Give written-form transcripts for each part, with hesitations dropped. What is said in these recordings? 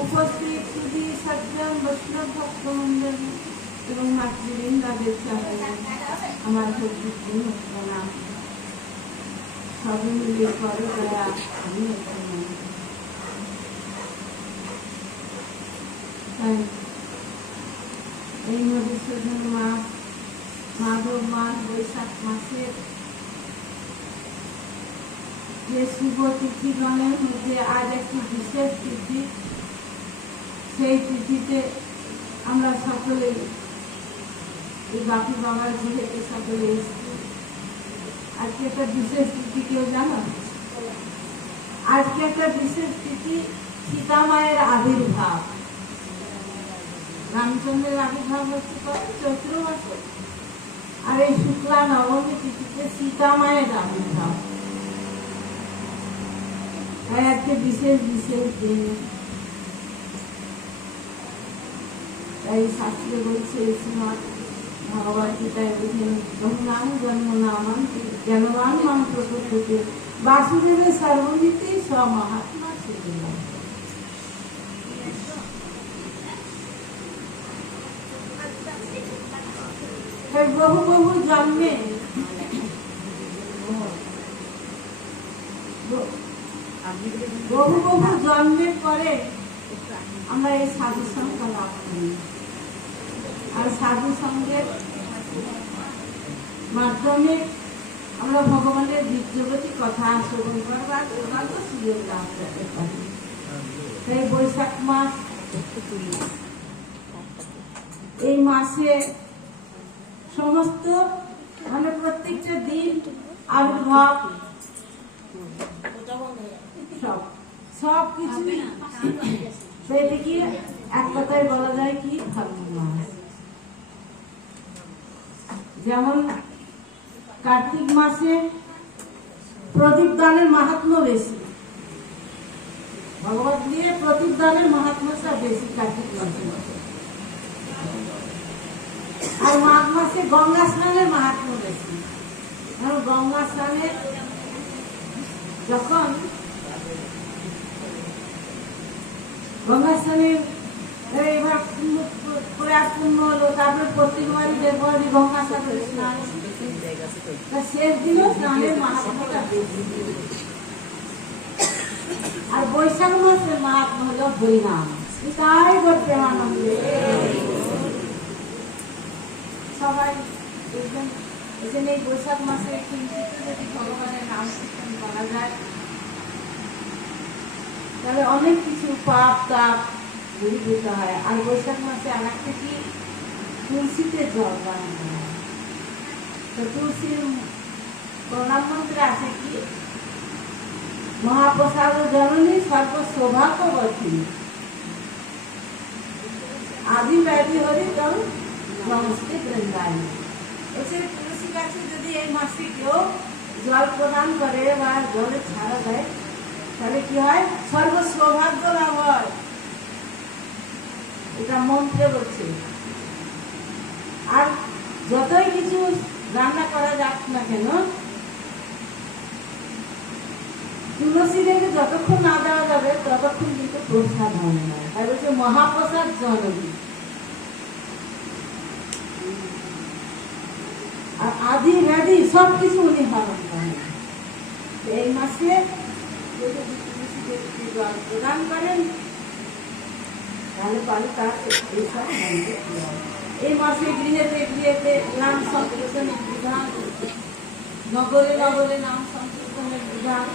उपस्थित सुधी सज्जन वैष्णव भक्तवृंद एवं मातृवृंदाদের চরণে আমার ভক্তিপূর্ণ প্রণাম। সবাই মিলে করো দয়া, আমি এই মধুসূদন মাস, মাধব মাস, বৈশাখ মাসের যে শুভ তিথিগণের মধ্যে আজ একটি বিশেষ তিথি। সেই তিথিতে আমরা সকলে এই বাপি বাবার গৃহেতে সকলে এসেছি। আজকে একটা বিশেষ তিথি, কেউ জানো? আজকে একটা বিশেষ তিথি, সীতা মায়ের আবির্ভাব। রামচন্দ্রের আবির্ভাব হচ্ছে চৈত্র মাসে, আর এই শুক্লা নবমী তিথিতে সীতা মায়ের রান্না আজকে বিশেষ বিশেষ দিন। তাই শাস্ত্রে বলছে শ্রীমৎ ভগবত গীতায় বুঝেন বহুনাম জন্ম নামান জ্ঞানবান মান প্রকৃতি বাসুদেবের সর্বনীতি স্বমহাত্মা সেদিলাম। বহু বহু জন্মে বহু বহু জন্মের পরে আমরা এই সাধু সঙ্গ লাভ করি। আর সাধু সঙ্গের মাধ্যমে আমরা ভগবানের বীর্যবতী কথা শ্রবণ করবার চূড়ান্ত সুযোগ লাভ করতে পারি। তাই বৈশাখ মাস, এই মাসে সমস্ত মানে প্রত্যেকটা দিন আবির্ভাব সব কিছু কি এক কথায় বলা যায় কি ধর্ম মাস। যেমন কার্তিক মাসে প্রদীপ দানের মাহাত্ম্য বেশি, ভগবত দিয়ে প্রদীপ দানের মাহাত্ম্যটা বেশি কার্তিক মাসে। আর মাঘ মাসে গঙ্গা স্নানের মাহাত্ম্য বেশি। গঙ্গা স্নানে যখন গঙ্গা স্নানে এবার প্রয়াস পূর্ণ হলো, তারপরে প্রত্যেকবারই দেববারই গঙ্গা স্নানের স্নান, শেষ দিনও স্নানের মাহাত্ম্যটা বেশি। আর বৈশাখ মাসের মাহাত্ম্য হলো হরিনাম। তাই করতে আনন্দে সবাই দেখবেন এখানে এই বৈশাখ মাসে কিঞ্চিত যদি ভগবানের নাম কীর্তন করা যায় তাহলে অনেক কিছু পাপ তাপ দূরীভূত হয়। আর বৈশাখ মাসে আর একটা কি তুলসীতে জল বানানো হয়। তো তুলসীর প্রণাম মন্ত্রে আছে কি মহাপ্রসাদ জননী সর্ব সৌভাগ্যবতী আদি ব্যাধি হরি তম নমস্তে বৃন্দায়ন। তুলসী গাছে যদি এই মাসে কেউ জল প্রদান করে বা জলে ছাড়া দেয় তাহলে কি হয়? সর্ব সৌভাগ্য লাভ হয়। এটা মন্ত্রে বলছে। আর যতই কিছু রান্না করা যাক না কেন তুলসী রেখে যতক্ষণ না দেওয়া যাবে ততক্ষণ কিন্তু প্রসাদ হয় না। তাই বলছে মহাপ্রসাদ জননী। আর আদি ব্যাধি সবকিছু উনি হরণ করেন। এই মাসে জল প্রদান করেন তাহলে পারে তার এইসব এই মাসে গৃহেতে গৃহেতে নাম সংকীর্তনের বিধান, নগরে নগরে নাম সংকীর্তনের বিধান।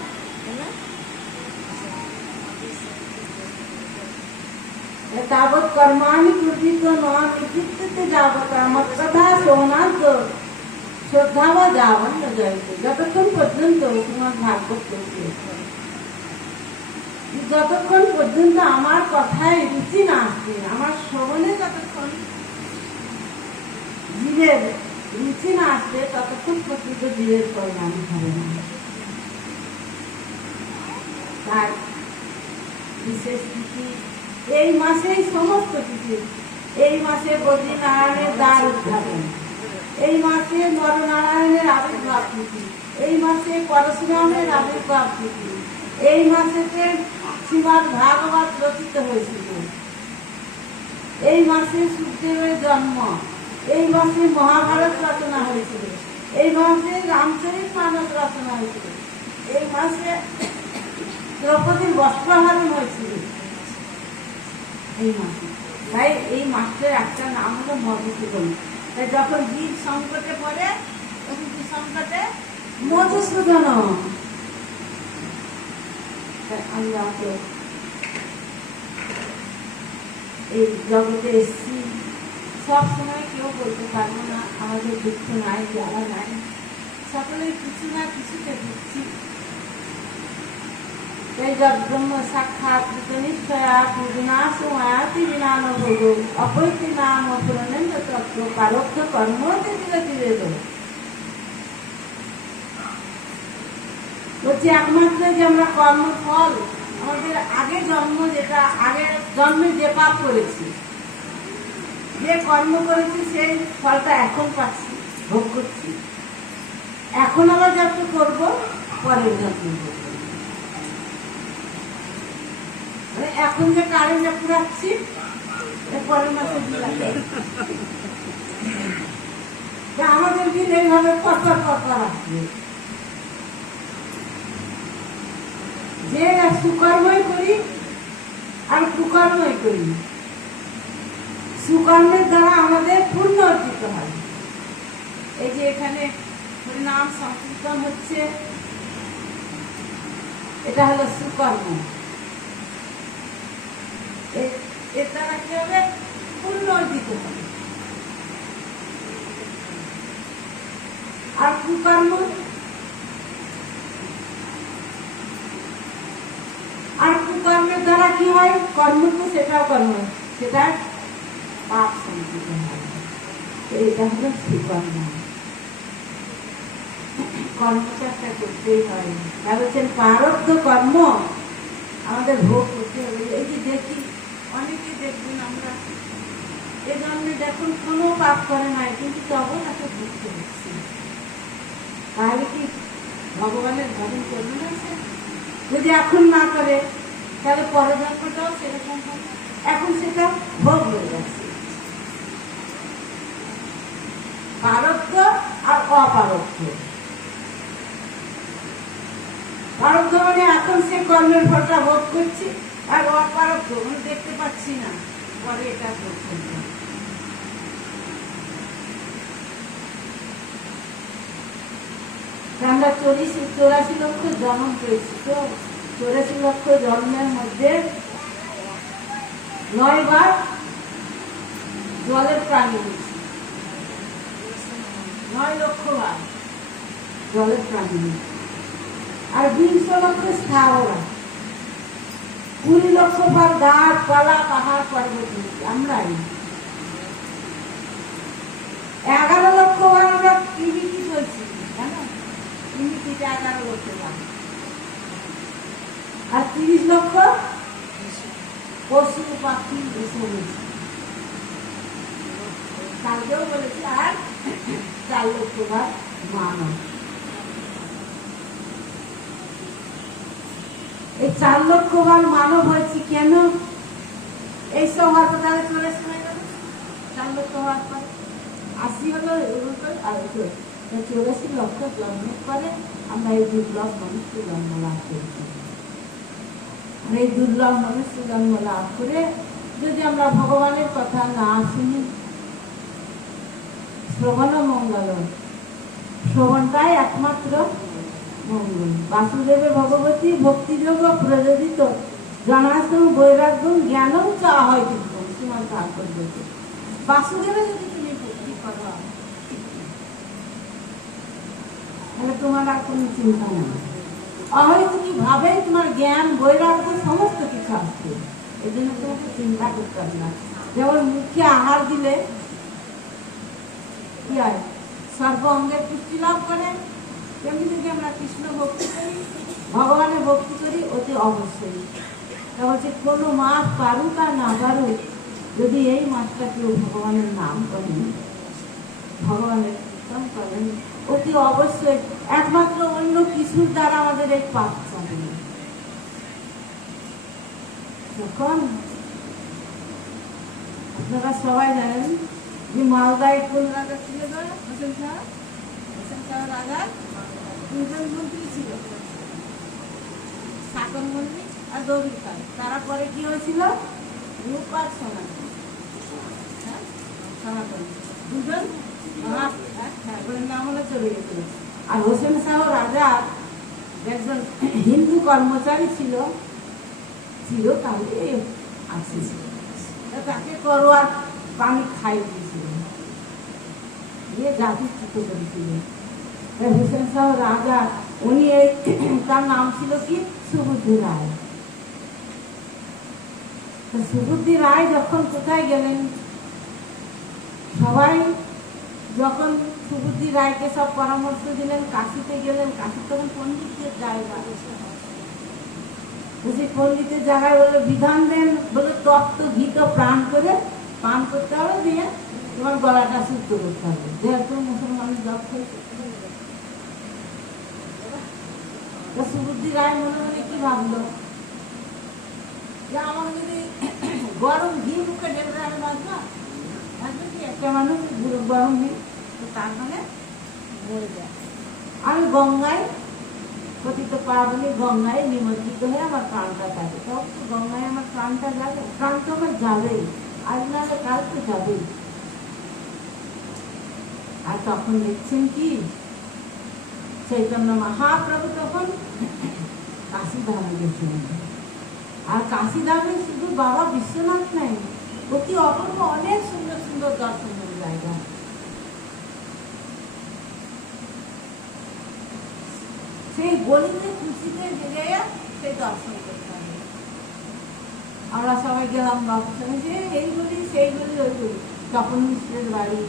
তাবৎ কর্মাণি কৃতিত নাম কীর্তিতে যাবত আমার কথা শোনাত শ্রদ্ধাবা যাবন না জয়তে। যতক্ষণ পর্যন্ত তোমার ভাগবত করছে, যতক্ষণ পর্যন্ত আমার কথায় রুচি না আসবে, আমার শ্রবণে যতক্ষণ জীবের রুচি না আসবে ততক্ষণ পর্যন্ত জীবের পরিণাম হবে না। তার বিশেষ তিথি এই মাসেই সমস্ত কিছু। এই মাসে বদ্রীনারায়ণের দ্বার উদ্ঘাটন, এই মাসে নরনারায়ণের আবির্ভাব তিথি, এই মাসে পরশুরামের আবির্ভাব তিথি, এই মাসেতে শ্রীমদ্ ভাগবত রচিত হয়েছিল, এই মাসে সুখদেবের জন্ম, এই মাসে মহাভারত রচনা হয়েছিল, এই মাসে রামচরিত মানস রচনা হয়েছিল, এই মাসে দ্রৌপদীর বস্ত্রহরণ হয়েছিল এই মাসে। তাই এই মাসটার একটা নাম হলো মধুসূদন। তাই যখন জীব সংকটে পড়ে তখন কি সংকটে মধুসূদন। আমরা তো এই জগতে এসছি, সব সময় কেউ বলতে পারবো না আমাদের দুঃখ নাই জ্বালা নাই, সকলে কিছু না কিছুতে দিচ্ছি। এই ব্রহ্ম সাক্ষাৎ নিশ্চয়া পূজনা সুমায়াতি বিনান ভোগ অপৈতি নাম অপূর্ণেন্দ্র তত্ত্ব কারক্ষ কর্ম ধীরে ধীরে বলছি একমাত্র যে আমরা কর্মফল আমাদের আগে জন্ম যেটা আগে জন্মে যে পাপ করেছি যে কর্ম করেছি সেই ফলটা এখন পাচ্ছি ভোগ করছি এখন আবার যত করবো পরের যত্ন করবো এখন যে কারেন্টটা পুরাচ্ছি পরের মাসে আমাদের দিন এইভাবে পরপর পরপর আসবে যে সুকর্মই করি আর কুকর্মই করি সুকর্মের দ্বারা আমাদের পূর্ণ অর্জিত হয় এই যে এখানে নাম সংকীর্তন হচ্ছে এটা হলো সুকর্ম এর দ্বারা কি হবে পূর্ণ অর্জিত হবে আর কুকর্ম আর কুকর্মের দ্বারা কি হয় কর্ম তো সেটাও কর্ম সেটা পাপ সংকীর্ত হয় এটা হলো সুকর্ম কর্মচর্চা করতেই হয় বলছেন প্রারব্ধ কর্ম আমাদের ভোগ করতে হবে এই যে দেখি অনেকে দেখবেন আমরা এ জন্মে দেখুন কোনো পাপ করে নাই কিন্তু তখন তাকে ভুগতে হচ্ছে তাহলে কি ভগবানের ভজন করবে না যদি এখন না করে তাহলে পরের জন্মটাও সেরকম হবে এখন সেটা ভোগ হয়ে যাচ্ছে প্রারব্ধ আর অপ্রারব্ধ প্রারব্ধ মানে এখন সে কর্মের ফলটা ভোগ করছি আর অপ্রারব্ধ মানে দেখতে পাচ্ছি না পরে এটা করছে আমরা 84 লক্ষ জন্ম পেয়েছি তো 84 লক্ষ জন্মের মধ্যে 9 বার জলের প্রাণী হয়েছে 9 লক্ষ বার জলের প্রাণী আর 20 লক্ষ স্থাবর 20 লক্ষ বার গাছ পালা পাহাড় পর্বত আমরাই 11 লক্ষ বার আমরা পিবিটি করছি জানো পিবিটিতে 11 লক্ষ বার আর 30 লক্ষ পশু পাখি এসে রয়েছে কালকেও বলেছি আর 4 লক্ষ বার মানব এই 4 লক্ষ বার মানব হয়েছে কেন এই সব হয়তো তাহলে চলে শোনা গেল 4 লক্ষ বার পরে 80 হলো আর 84 লক্ষ জন্মের পরে আমরা এই দুর্লভ মনুষ্য জন্ম লাভ করেছি আর এই দুর্লভ মনুষ্য জন্ম লাভ করে যদি আমরা ভগবানের কথা না শুনি শ্রবণ মঙ্গল শ্রবণটাই একমাত্র মঙ্গল বাসুদেবে ভগবতী ভক্তিযোগ প্রযোজিত জনাশ্রম বৈরাগ্য জ্ঞানও চাওয়া হয় কিন্তু সীমান্ত আন্তর্জাতিক বাসুদেবে যদি তুমি ভক্তি করো তাহলে তোমার আর কোনো চিন্তা নেই অহৈতুকি ভাবে তোমার জ্ঞান বৈরাগ্য সমস্ত কিছু আসবে এই জন্য তোমাকে চিন্তা করতে হবে না যেমন মুখে আহার দিলে কি হয় সর্ব অঙ্গের পুষ্টি লাভ করে তেমনি যদি আমরা কৃষ্ণ ভক্তি করি ভগবানের ভক্তি করি অতি অবশ্যই তা হচ্ছে কোনো মাস পারুক আর না পারুক যদি এই মাসটা কেউ ভগবানের নাম করেন ভগবানের কীর্তন করেন অতি অবশ্যই একমাত্র অন্য কিছুর দ্বারা আমাদের এই পাপ চলে না যখন আপনারা সবাই জানেন যে মালদায় কোন রাজা ছিল হোসেন শাহ রাজার 2 জন মন্ত্রী ছিল শাসন মন্ত্রী আর দৌড়ি খান তারা পরে কি হয়েছিল রূপ আর সনাতন সনাতন 2 জন নাম হলে চলে গেছিল আর হোসেন শাহ রাজা একজন হিন্দু কর্মচারী ছিল তাহলে আসেছিল তাকে করোয়ার পানি খাই দিয়েছিল দিয়ে জাতি চিত্ত করেছিল হোসেন শাহ রাজা উনি তার নাম ছিল কি সুবুদ্ধি রায়। সুবুদ্ধি রায় যখন কোথায় গেলেন, সবাই যখন সুবুদ্ধি রায়কে সব পরামর্শ দিলেন, কাশিতে গেলেন। কাশি তখন পণ্ডিতের জায়গা, বুঝি পণ্ডিতের জায়গায় বলে বিধান দেন, বলে তপ্ত ঘি তো প্রাণ করে পান করতে হবে, দিয়ে তোমার গলাটা শুদ্ধ করতে হবে, যেহেতু মুসলমানের জব হয়েছে। সুবুদ্ধি রায় মনে মনে কি ভাবলো, যে আমার যদি গরম ঘি মুখে ঢেলে আমি বাঁচবা, বাঁচবে কি একটা মানুষ গরম ঘি, তার মানে মরে যায়। আমি গঙ্গায় পতিত পাবনি, গঙ্গায় নিমজ্জিত হয়ে আমার প্রাণটা যাবে। তখন গঙ্গায় আমার প্রাণটা যাবে, প্রাণ তো আমার যাবেই, আজ না কাল তো যাবেই। আর তখন দেখছেন কি, চৈতন্য মহাপ্রভু তখন কাশী ধামে গেছিলেন। আর কাশী ধামে শুধু বাবা বিশ্বনাথ নাই, অতি অপূর্ব অনেক সুন্দর সুন্দর দর্শনের জায়গা। সেই গলিতে খুশিতে জেগে সেই দর্শন করতে হবে। আমরা সবাই গেলাম বাবার সঙ্গে, যে এই গলি সেই গলি ওই গলি। তপন মিশ্রের বাড়ি,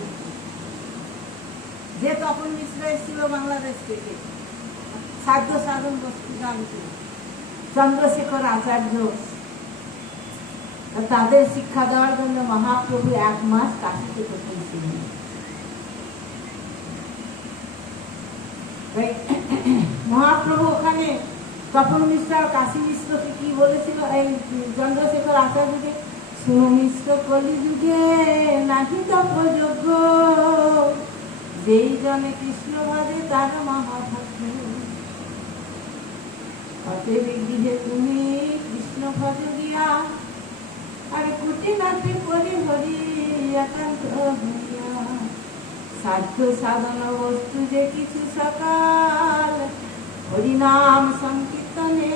যে তপন মিশ্র এসেছিল বাংলাদেশ থেকে সাধ্য সাধন বস্তু জানতে, চন্দ্রশেখর আচার্য, তাদের শিক্ষা দেওয়ার জন্য মহাপ্রভু 1 মাস কাশীতে ছিলেন। মহাপ্রভু ওখানে তপন মিশ্র আর কাশী মিশ্রকে কি বলেছিল, এই চন্দ্রশেখর আচার্যকে, শুনো মিশ্র কলিযুগে নাহি তপযোগ্য, যেই জনে কৃষ্ণ ভাবে তার মহাভাগ্য। অতএব গৃহে তুমি কৃষ্ণ ভজ গিয়া, আর কুটি নাটে করি হরি একান্ত হইয়া। সাধ্য সাধন বস্তু যে কিছু সকাল, হরিনাম সংকীর্তনে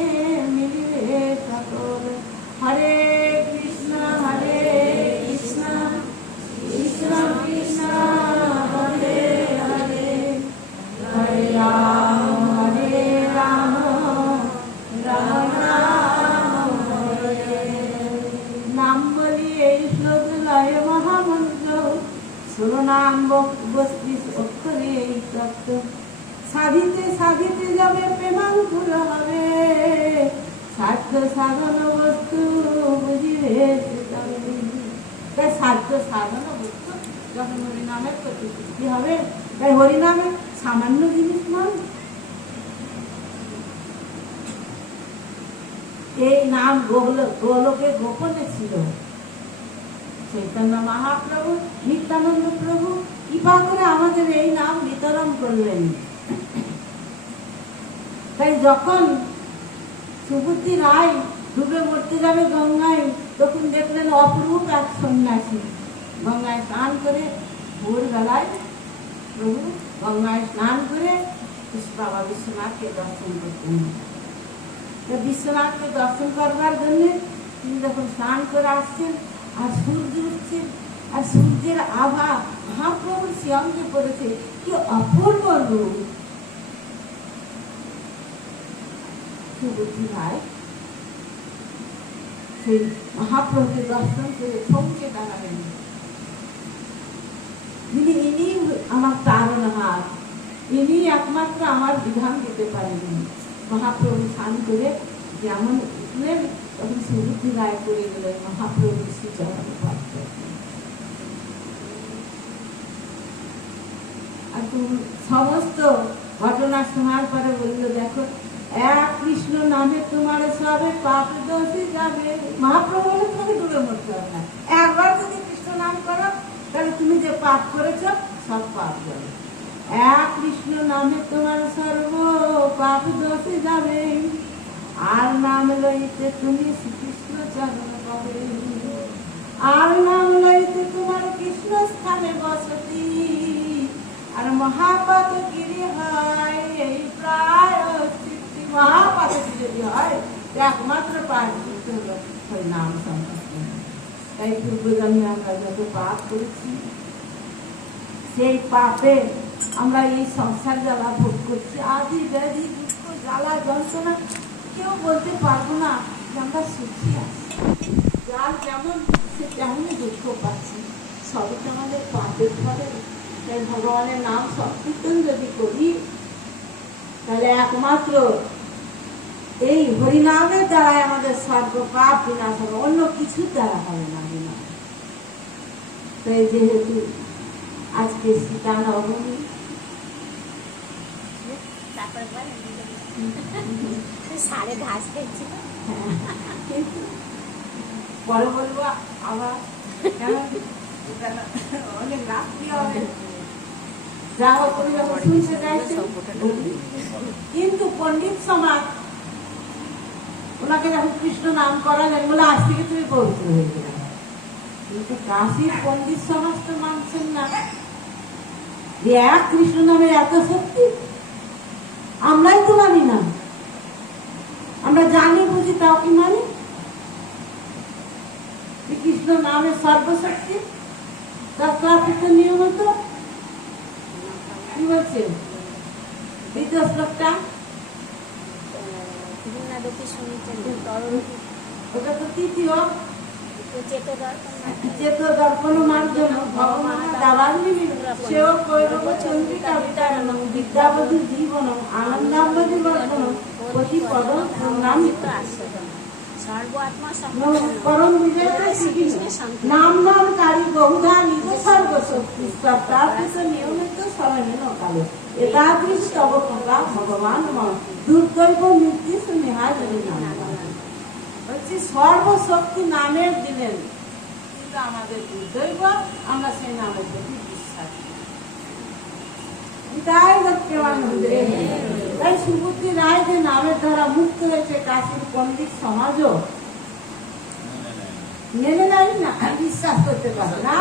মিলিবে সকল। হরে কৃষ্ণ কৃষ্ণ কৃষ্ণ হরে হরে, হরে রাম রাম রাম হরে হরে। নাম বলি এই শ্লোক লয় মহামন্ত্র, শিরোনাম 32 অক্ষরে এই তত্ত্ব। সাধিতে সাধিতে যাবে প্রেমাঙ্কুর হবে, সাধ্য সাধন বস্তু বুঝিবে। তাই সাধ্য সাধন বস্তু যখন হরিনামের প্রতিশ্রুতি হবে, তাই হরিনামের সামান্য জিনিস নয়। এই নাম গোলকে গোপনে ছিল। চৈতন্য মহাপ্রভু, নিত্যানন্দ প্রভু কৃপা করে আমাদের এই নাম বিতরণ করলেন। তাই যখন সুবুদ্ধি রায় ডুবে মরতে যাবে গঙ্গায়, তখন দেখলেন অপরূপ এক সন্ন্যাসী গঙ্গায় স্নান করে, ভোরবেলায় প্রভু গঙ্গায় স্নান করে বাবা বিশ্বনাথকে দর্শন করতেন। বিশ্বনাথকে দর্শন করবার জন্য তিনি যখন স্নান করে আসছেন, আর সূর্য উঠছে, আর সূর্যের আভা মহাপ্রভুর শিয়ঙ্গে পড়েছে, কি অপূর্ব রূপ। সুবুদ্ধি রায় সেই মহাপ্রভুকে দর্শন করে থমকে দাঁড়ালেন। ইনি আমার তারণহার, ইনি একমাত্র আমার বিধান দিতে পারেন। মহাপ্রভু স্নান করে যেমন উঠলেন, তখন সুবুদ্ধি রায় করে গেলেন মহাপ্রভু শ্রীচরণ প্রাপ্ত। আর সমস্ত ঘটনা শোনার পরে বলল, দেখো এক কৃষ্ণ নামে তোমার সবে পাপ দোষী যাবে। মহাপ্রভু বলে তোমাকে ডুবে মরতে হবে না, একবার যদি কৃষ্ণ নাম করো, তাহলে তুমি যে পাপ করেছ সব পাপ যাবে। এক কৃষ্ণ নামে তোমার সর্ব পাপ দোষী যাবে, আর নাম লইতে তুমি শ্রীকৃষ্ণ চরণ পাবে। আর নাম লইতে তোমার কৃষ্ণ স্থানে বসতি, আর মহাপাত গিরি হয় এই প্রায়। মহাপাত যদি হয়, একমাত্র পাপ করতে হলো ওই নাম সংকীর্তন। তাই পূর্বজন্মে আমরা যত পাপ করেছি, সেই পাপে আমরা এই সংসার জ্বালা ভোগ করছি, আদি ব্যাধি দুঃখ জ্বালা যন্ত্রণা কেউ বলতে পারবো না যে আমরা সুখী আছি। যার যেমন সে তেমনই দুঃখ পাচ্ছি, সবই তো আমাদের পাপের ফলে। তাই ভগবানের নাম সংকীর্তন যদি করি, তাহলে একমাত্র এই হরিনামের দ্বারাই আমাদের সর্ব পাপ বিনাশ হবে, অন্য কিছুর দ্বারা হবে না বিনাশ। তাই যেহেতু আজকে সীতা নবমী, সাড়ে ঘাস খেয়েছিল, পরে বলবো আবার অনেক রাত্রি হবে, যা হোক শুনতে চাইছে। কিন্তু পণ্ডিত সমাজ ওনাকে যখন কৃষ্ণ নাম করালেন, বলে আজ থেকে তুমি পবিত্র হয়ে গেলে। কিন্তু কাশীর পণ্ডিত সমাজ তো মানছেন না যে এক কৃষ্ণ নামের এত শক্তি। আমরাই তো মানি না, আমরা জানি বুঝি, তাও কি মানি কৃষ্ণ নামের সর্বশক্তি? তত্ত্বাপিত নিয়মিত কি বলছে দ্বিতীয় শ্লোকটা? ওটা তো তৃতীয় চেত দর্পণ মার্জন ভগবান দাবান্নি সেও কৈরব চন্দ্রিকা বিতারণম বিদ্যাবধি জীবনম আনন্দাম্বধি বর্ধনম পতি পদম প্রণামিত পরম বিজয় নাম নাম কারী বহুধা নিজ সর্বশক্তি তত্ত্বাপিত নিয়মিত স্মরণেন কালে এতাদৃশ তব কৃপা ভগবান মম দুর্দৈব মৃত্যু নেহায় হচ্ছে সর্বশক্তি নামের দিলেন, কিন্তু আমাদের দুর্দৈব, আমরা সেই নামের প্রতি বিশ্বাস তাই সুবুদ্ধি রায় যে নামের দ্বারা মুক্ত হয়েছে, কাশীর পণ্ডিত সমাজও মেনে নেয় না, বিশ্বাস করতে পারে না।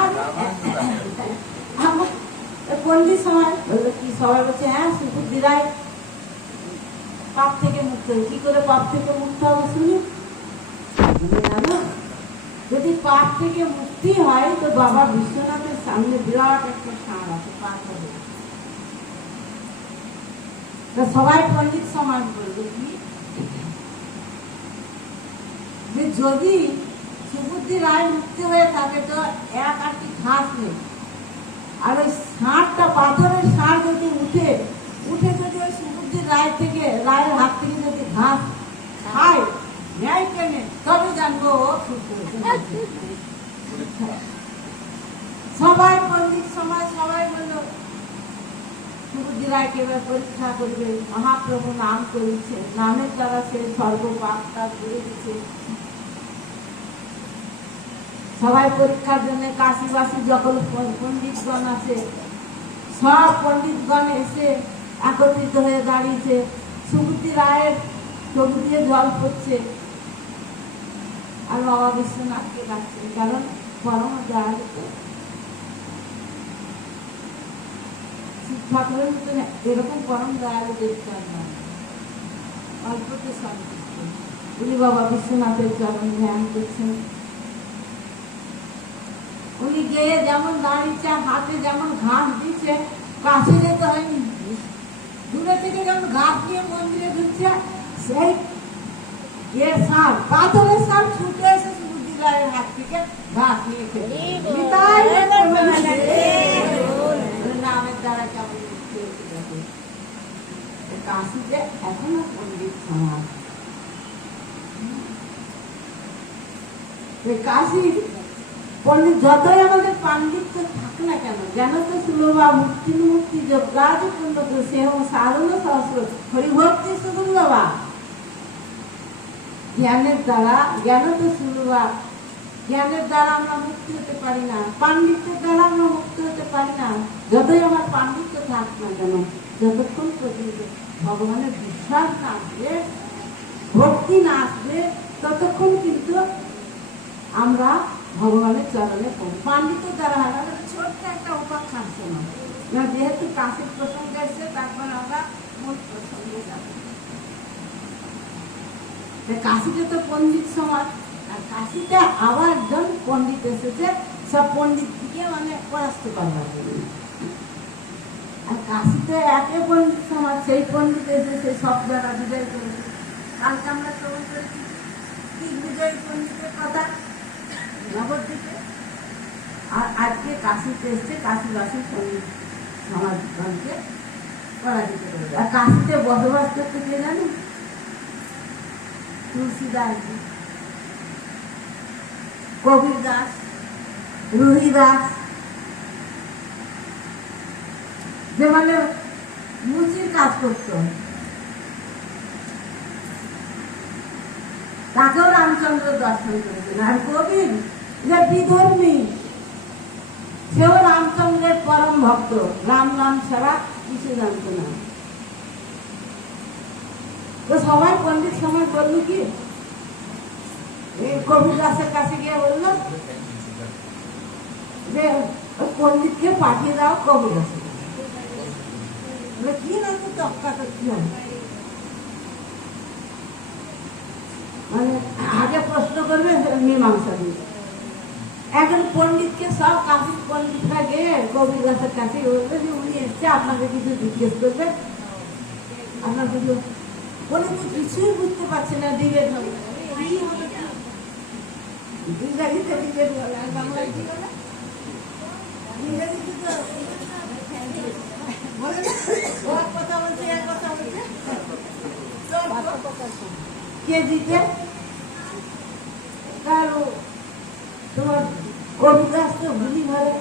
পণ্ডিত সমাজ কি সবাই বলছে হ্যাঁ সুবুদ্ধি রায় পাপ থেকে মুক্ত হয়ে, কি করে পাপ থেকে মুক্ত হবে শুনি? যদি পাপ থেকে মুক্তি হয় তো বাবা বিশ্বনাথের সামনে বিরাট একটা ষাঁড় আছে, পাথরে। সবাই পণ্ডিত সমাজ বলবে কি যে যদি সুবুদ্ধি রায় মুক্তি হয়ে থাকে তো এক আটটি ঘাস নেই, আর ওই ষাঁড়টা পাথরের ষাঁড় যদি উঠে যদি ওই সুবুদ্ধি রায় থেকে, রায়ের হাত থেকে যদি ঘাস খায় ন্যায় কেনে, তবে জানবো সবাই পণ্ডিত সমাজ সবাই বললো সুবুদ্ধি রায়কে এবার পরীক্ষা করবে। মহাপ্রভু নাম করেছে, নামের দ্বারা সে সর্বপাপ তার করে দিচ্ছে। সবাই পরীক্ষার জন্য কাশীবাসী যখন পণ্ডিতগণ আছে, সব পণ্ডিতগণ এসে একত্রিত হয়ে দাঁড়িয়েছে। সুবুদ্ধি রায়ের চোখ দিয়ে জল পড়ছে, আর বাবা বিশ্বনাথকে ডাকছে, কারণ পরম দয়ালু ঠাকুরের মতন এরকম পরম দয়ালু দেখতে না, অল্পতে সন্তুষ্ট। উনি বাবা বিশ্বনাথের চরণ ধ্যান করছেন। উনি গিয়ে যেমন দাঁড়িয়েছে, হাতে যেমন ঘাস দিচ্ছে, কাছে যেতে হয়নি, দূরে থেকে যেমন ঘাস দিয়ে মন্দিরে ঢুকছে, সেই সাপ পাথরের সাপ ছুটে এসে সুবুদ্ধি রায়ের হাত থেকে ঘাস নিয়ে খেলে নামের দ্বারা কেমন কাশিতে এখনো পণ্ডিত সমাজ। কাশি পণ্ডিত যতই আমাদের পাণ্ডিত্য থাকে না কেন, জ্ঞান তো সুলভা মুক্তি মুক্তি যোগাজ পূর্ণত সেহ সারণ সহস্র হরিভক্তি সুদুর্লভা। জ্ঞানের দ্বারা, জ্ঞান তো সুলভা, জ্ঞানের দ্বারা আমরা মুক্তি হতে পারি না, পাণ্ডিত্যের দ্বারা আমরা মুক্তি হতে পারি না। যতই আমার পাণ্ডিত্য থাক না কেন, যতক্ষণ পর্যন্ত ভগবানের বিশ্বাস না আসবে, ভক্তি না আসবে, ততক্ষণ কিন্তু আমরা ভগবানের চরণে পড়ব। পাণ্ডিত্যের দ্বারা হয় না। ছোট্ট একটা উপাখ্যান শোনো, যেহেতু কাশীর প্রসঙ্গ এসছে, তারপর আমরা মূল প্রসঙ্গে যাব। কাশীতে তো পণ্ডিত সমাজ, আর কাশীতে আবার একজন পণ্ডিত এসেছে, সব পণ্ডিত দিকে মানে পরাস্ত করবার জন্য। আর কাশীতে একে পণ্ডিত সমাজ, সেই পণ্ডিত এসে সেই সব জায়গা বিজয় করেছে। কালকে আমরা শ্রবণ করেছি দিগ্বিজয় পণ্ডিতের কথা নবদ্বীপে, আর আজকে কাশিতে এসছে কাশীবাসী পণ্ডিত সমাজগণকে পরাজিত করে। আর কাশিতে বসবাস করতে কে জানো? তুলসীদাস, কবির দাস, রুহি দাস, যে মানে মুচির কাজ করতো, তাকেও রামচন্দ্র দর্শন করেছেন। আর কবির যে বিধর্মী, সেও রামচন্দ্রের পরম ভক্ত, রাম নাম ছাড়া কিছু জানত না। তো সবাই পণ্ডিত সমাজ বললো কি, কবির দাসের কাছে গিয়ে বললো যে ওই পণ্ডিতকে পাঠিয়ে দাও কবির দাসের কাছে। কি না তো তক্কাটা কি হবে, মানে আগে প্রশ্ন করবে মীমাংসা দিবে। এখন পণ্ডিতকে সব কাশির পণ্ডিতরা গিয়ে কবির দাসের কাছে বলবে যে উনি এসছে আপনাকে কিছু জিজ্ঞেস করবে, আপনার কিছু বলে তো কিছুই বুঝতে পারছে না। ডিবেট হবে, ইংরাজিতে ডিবেট বলে, আর বাংলায় কি বলে? ইংরাজিতে তো বলে না, ও এক কথা বলছে এক কথা বলছে, কে জিতে? কারো তোমার কবিতা তো ভুলি ভালো,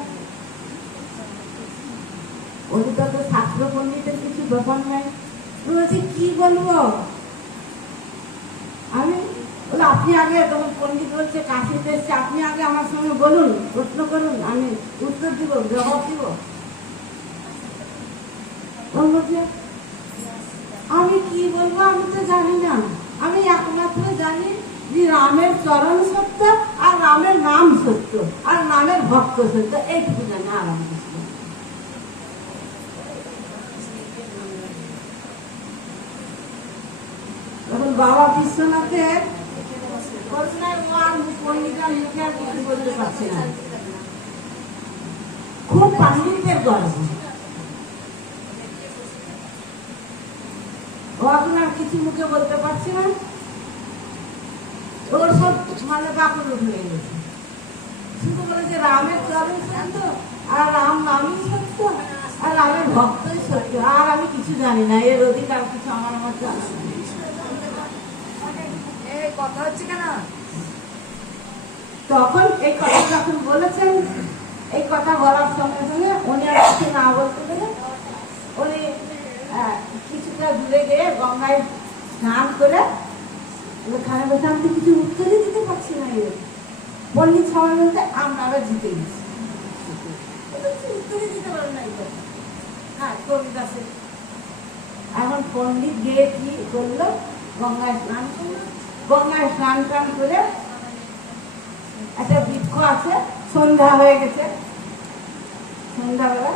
কবিতা তো ছাত্র পণ্ডিতের কিছু ব্যাপার নাই। বলছি কি বলবো আমি, বলে আপনি আগে, তখন পণ্ডিত বলছে কাশিতে এসছে, আপনি আগে আমার সঙ্গে বলুন, প্রশ্ন করুন, আমি উত্তর দিব, জবাব দিব। বলছে আমি কি বলবো, আমি তো জানি না, আমি একমাত্র জানি যে রামের চরণ সত্য, আর রামের নাম সত্য, আর নামের ভক্ত সত্য, এইটুকু জানি। আর আমি কিছু জানি না। তখন বাবা বিশ্বনাথের পণ্ডিতের মুখে আর কিছু বলতে পারছে না, খুব পাণ্ডিত্যের গর্ব। ও এখন আর কিছু মুখে বলতে পারছে না, ওর সব মানে বাকুল হয়ে গেছে। শুধু বলেছে রামের চরণ সত্য, আর রাম নামই সত্য, আর রামের ভক্তই সত্য, আর আমি কিছু জানি না, এর অধিকার কিছু আমার মধ্যে জানা নেই। কথা হচ্ছে কেন? তখন এই কথা যখন বলেছেন, এই কথা বলার সঙ্গে সঙ্গে উনি আর কিছু না বলতে গেলে উনি কিছুটা দূরে গিয়ে গঙ্গায় স্নান করে ওখানে বসে, আমি কিছু উত্তরই দিতে পারছি না। পণ্ডিত সবাই বলতে আমরা জিতে গেছি, উত্তরই দিতে পারেন না। হ্যাঁ, কবিদাসে এখন পণ্ডিত গিয়ে কি করলো, গঙ্গায় স্নান করলো, গঙ্গায় স্নান টান করে একটা বৃক্ষ আছে, সন্ধ্যা হয়ে গেছে, সন্ধ্যাবেলা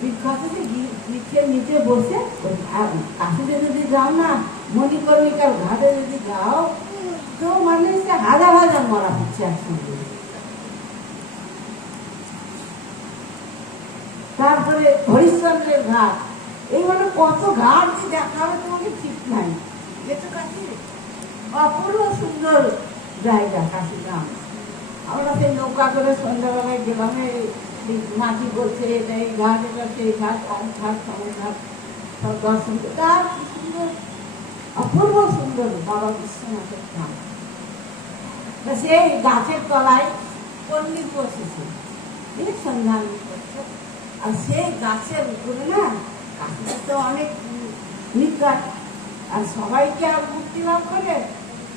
বৃক্ষ আছে, বৃক্ষের নিচে বসে কাশিতে যদি যাও না, মণিকর্ণিকার ঘাটে যদি যাও, তো মানে হাজার হাজার মরা হচ্ছে একসঙ্গে। তারপরে হরিশ্চন্দ্রের ঘাট, এই মানে কত ঘাট যে দেখা হবে তোমাকে ঠিক নাই। যেটা কাশি অপূর্ব সুন্দর জায়গা কাশি গ্রাম। আমরা সেই নৌকা করে সন্ধ্যাবেলায় গেলাম, মাটি বলছে এটা এই ঘাট, এটা সেই ঘাট, অমুক ঘাট, সমুক ঘাট, সব দর্শন করতে। আর কি সুন্দর, অপূর্ব সুন্দর বাবা বিশ্বনাথের গ্রাম। সেই গাছের তলায় পণ্ডিত বসেছে, সন্ধান করছে। আর সেই গাছের উপরে না, গাছের তো অনেক নিকাট, আর সবাইকে আর মুক্তি লাভ করে,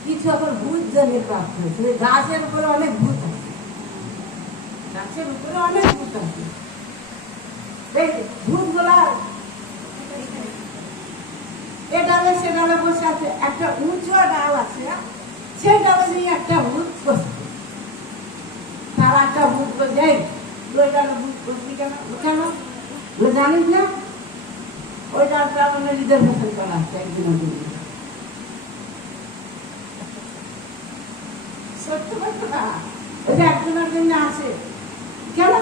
কিছু এখন ভূত জন্যে প্রাপ্ত হয়েছে। গাছের উপরে অনেক ভূত আছে, গাছের উপরে অনেক ভূত আছে। ভূত গুলা এ ডালে সে ডালে বসে আছে, একটা উঁচু ডাল আছে, সেই ডালে নিয়ে একটা ভূত বসে। তার একটা ভূত বলছে, ওই ডালে ভূত বসবি কেন? কেন জানিস না? ওই ডালটা মানে রিজার্ভেশন করা আছে একদিনের জন্য। সত্য কথা, ওটা একজনের জন্য আছে। কেন?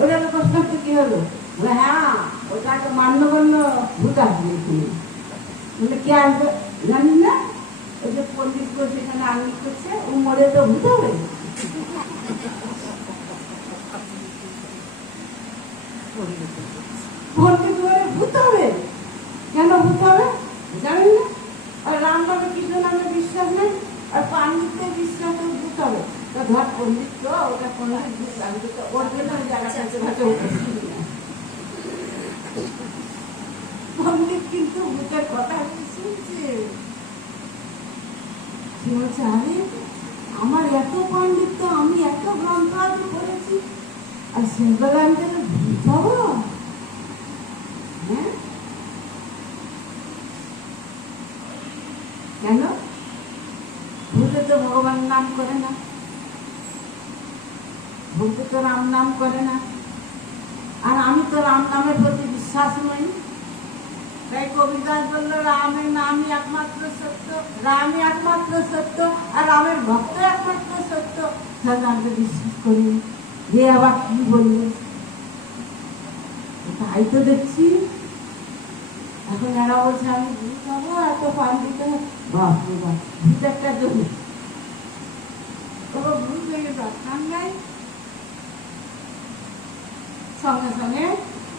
ওটা প্রশ্ন কি হলো? হ্যাঁ, ওটা একটা মান্যগণ্য ভূত আসবে, বলে কে আসবে জানি না, ওই যে পন্ডিত করছে এখানে আঙ্গিক করছে, ও মরে তো ভূত হবে। পন্ডিত বলে ভূত হবে, কেন ভূত হবে জানেন না? আর রাম নামে কৃষ্ণ নামে বিশ্বাস নেই, আর পাণ্ডিত্যে বিশ্বাস ভূত হবে। তো ধর পন্ডিত তো ওটা পন্ডিত বিশ্বাস, ওর জন্য ওই জায়গাটা ভাষা উপস্থিত না। পন্ডিত কিন্তু ভূতের কথা শুনছে, বলছে আরে আমার এত পাণ্ডিত্য, আমি এত গ্রন্থ আদি পড়েছি, আর সেগুলো আমি তাহলে ভূত হবো? হ্যাঁ, কেন? ভূতে তো ভগবান নাম করে না, ভূতে তো রাম নাম করে না, আর আমি তো রাম নামের প্রতি বিশ্বাস নই। তাই কবিদাস বললো রামের নামই একমাত্র সত্য, রামই একমাত্র সত্য, আর রামের ভক্ত একমাত্র সত্য। তাহলে আমি তো বিশ্বাস করি, যে আবার কি বললো, তাই তো দেখছি। এখন এরা বলছে আমি ভূত হবো, এত পাণ্ডিত, বাপরে বাপ, ভূত একটা জমি ভূত হয়ে দরকার নাই। সঙ্গে সঙ্গে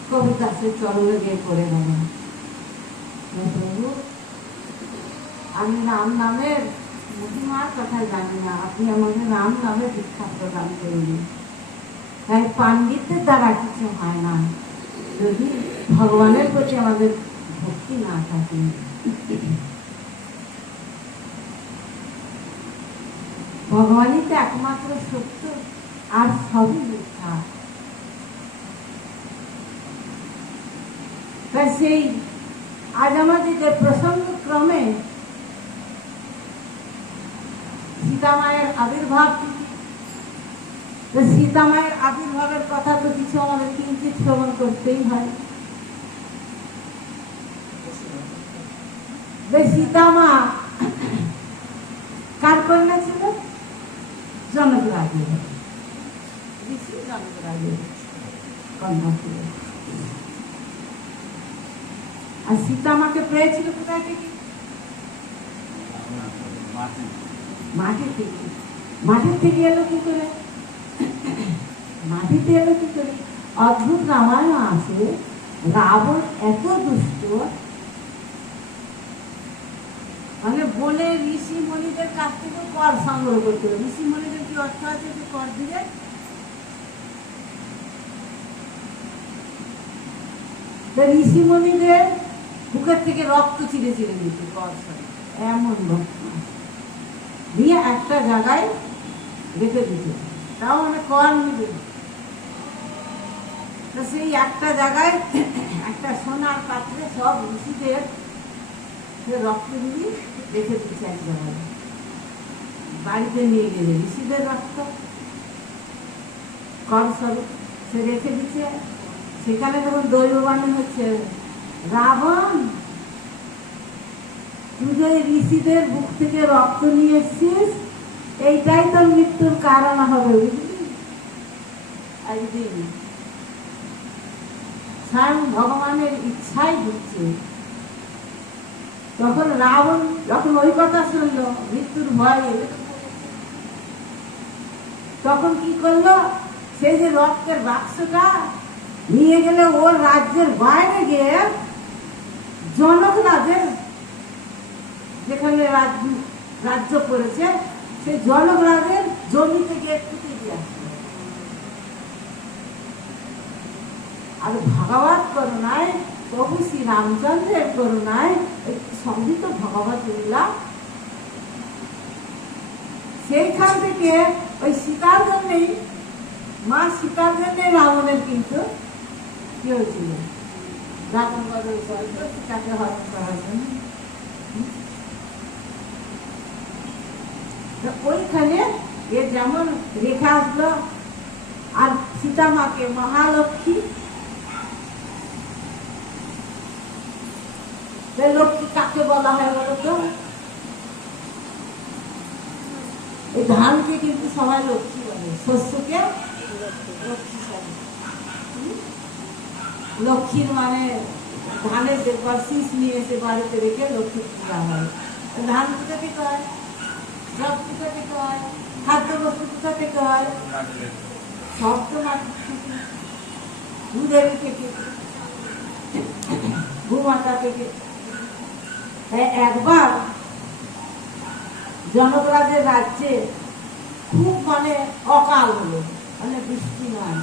কবিদাসের চরণে গিয়ে পড়ে গেল, প্রভু আমি রাম নামের মহিমার কথা জানি না, আপনি আমাকে রাম নামে দীক্ষা প্রদান করুন। তাই পাণ্ডিত্যের দ্বারা কিছু হয় না, যদি ভগবানের প্রতি আমাদের ভক্তি না থাকে। ভগবানই তো একমাত্র সত্য, আর সবই মিথ্যা। তাই সেই আজ আমাদের যে প্রসঙ্গ ক্রমে সীতা মায়ের আবির্ভাব, সীতা মায়ের আবির্ভাবের কথা তো কিছু আমাদের কিঞ্চিত শ্রবণ করতেই হয়। সীতা মা কার কন্যা ছিল? জনক রাজের, ঋষি জনক রাজের কন্যা ছিল। আর সীতা মাকে পেয়েছিল কোথায় থেকে? মাটি থেকে। মাটির থেকে এলো কি করে? মাটিতে এলো কি করে? অদ্ভুত রামায়ণ আছে, রাবণ এত দুষ্ট, মানে বলে ঋষি মণিদের কাছ থেকে কর সংগ্রহ করতে হবে। ঋষি মণিদের কি অর্থ আছে যে কর দিলে? ঋষি মণিদের বুকের থেকে রক্ত চিরে চিরে দিত কর, এমন ভক্ত দিয়ে একটা জায়গায় রেখে দিত, তাও মানে কর নিবে। তো সেই একটা জায়গায় একটা সোনার পাত্রে সব ঋষিদের রক্ত দিয়ে রেখে দিচ্ছে এক জায়গায়, বাড়িতে নিয়ে গেলে ঋষিদের রক্ত কর স্বরূপ সে রেখে দিচ্ছে। সেখানে যখন দৈববাণী হচ্ছে, রাবণ তুই যে ঋষিদের বুক থেকে রক্ত নিয়ে এসছিস, এইটাই তোর মৃত্যুর কারণ হবে, বুঝলি? একদিন স্বয়ং ভগবানের ইচ্ছাই হচ্ছে। তখন রাবণ যখন ওই কথা শুনলো, মৃত্যুর ভয়ে, তখন কি করলো? সেই যে রক্তের বাক্সটা নিয়ে গেলে ওর রাজ্যের বাইরে গিয়ে জনক রাজের যেখানে রাজ্য পড়েছে, সেই জনক রাজের জমিতে গিয়ে পুঁতে দিয়ে আসলো। আর ভগবত করুণায়, প্রভু শ্রী রামচন্দ্রের করুণায়, সবই তো ভগবত লীলা। সেইখান থেকে ওই সীতার জন্যেই, মা সীতার জন্যে রাবণের কিন্তু কি হয়েছিল, রাবণ বদল করেছিল সীতাকে হরণ করার জন্য। ওইখানে এ যেমন রেখে আসলো। আর সীতা মাকে মহালক্ষ্মী, লক্ষ্মী কাকে বলা হয় বলতো? এই ধানকে কিন্তু সবাই লক্ষ্মী বলে, শস্যকে লক্ষ্মী বলে। লক্ষ্মীর মানে ধানের দেখবার শীষ নিয়ে এসে বাড়িতে রেখে লক্ষ্মী পূজা হয়। ধান কোথা থেকে হয়, জব কোথা থেকে হয়, খাদ্য বস্তু কোথা থেকে হয়, সব তো মাটির থেকে, দুধের থেকে, ভূমাতা থেকে। তাই একবার জনকরাজের রাজ্যে খুব মানে অকাল হলো, মানে বৃষ্টি নয়,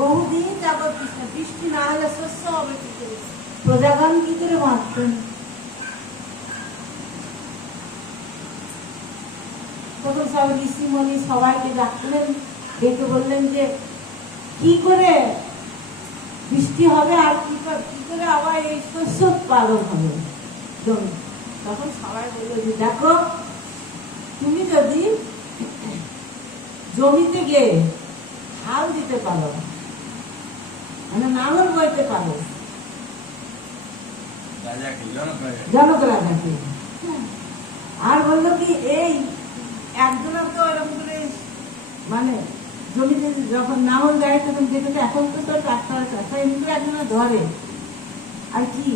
বহুদিন যাবত বৃষ্টি না হলে শস্য হবে কি করে, প্রজাগণ কি করে বাঁচতেন। তখন সব ঋষিমণি সবাইকে ডাকলেন, ডেকে বললেন যে কি করে বৃষ্টি হবে আর কি করে আবার এই শস্য উৎপাদন হবে। তখন সবাই বললো যে দেখো, তুমি যদি জমিতে গিয়ে হাল দিতে পারো, মানে নাঙল বইতে পারো, জনক রাজাকে, আর বললো কি এই একজনের তো এরকম করে মানে জমিতে যখন নাঙল দেয় তখন দেখেছে, এখন তো তোর ট্রাক্টর চাষা এমনি একজনে ধরে আর কি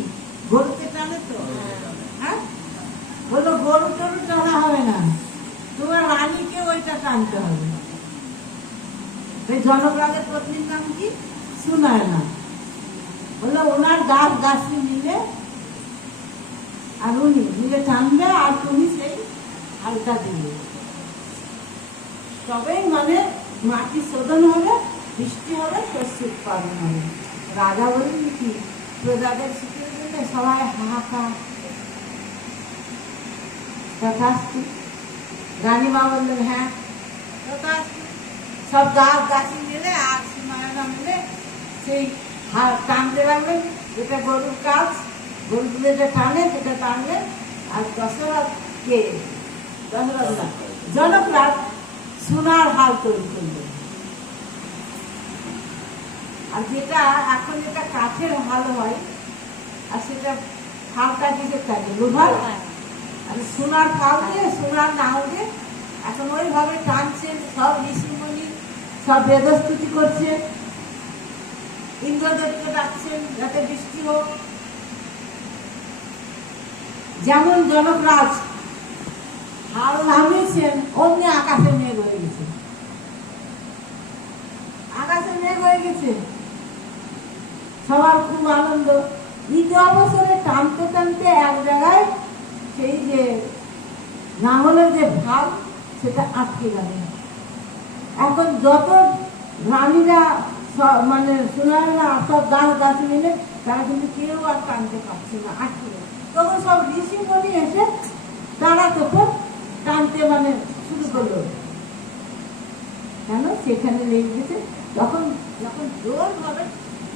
গরুতে টানে তো, হ্যাঁ বললো গরু টরু টানা হবে না, তোমার রানীকে ওইটা টানতে হবে। জনক রাজের পত্নীর নাম কি? সুনয়না। বললো ওনার গাছ গাছটি মিলে আর উনি মিলে টানবে আর তুমি সেই হালকা দিবে, তবেই মানে মাটি শোধন হবে, বৃষ্টি হবে, শস্য উৎপাদন হবে। রাজা বললেন কি প্রজাদের শিখিয়ে দিলে সবাই হাহাকার, তথাস্তু। রানীমা বললেন হ্যাঁ তথাস্তু। সব গাছ গাছি মিলে আর সুনয়না মিলে সেই টানতে লাগলেন, যেটা গরুর কাজ, গরু যেটা টানে সেটা টানলেন। আর দশরথ কে, দশরথ না, জনকরাজ সোনার হাল তৈরি করলেন। আর যেটা এখন যেটা কাঠের হাল হয়, আর সেটা হালটা কিসের থাকে, লোহার। আর সোনার ফাল দিয়ে, সোনার নাও দিয়ে এখন ওইভাবে টানছেন। সব ঋষিমণি সব বেদস্তুতি করছে, ইন্দ্রদেবকে ডাকছেন যাতে বৃষ্টি হোক। যেমন জনকরাজ হাল নামিয়েছেন, অমনি আকাশে মেঘ হয়ে গেছে, আকাশে মেঘ হয়ে গেছে। সবার খুব আনন্দ। দ্বিতীয় অবসরে টানতে টানতে এক জায়গায় সেই যে নাঙলের যে ভাগ সেটা আটকে গেল। এখন যত রানীরা মানে শোনায় না, সব গাছ গাছ মিলে তারা কিন্তু কেউ আর টানতে পারছে না, আটকে গেল। তখন সব ঋষিমণি এসে তারা তখন টানতে মানে শুরু করলো, কেন সেখানে লেগে গেছে। যখন যখন জোর ভাবে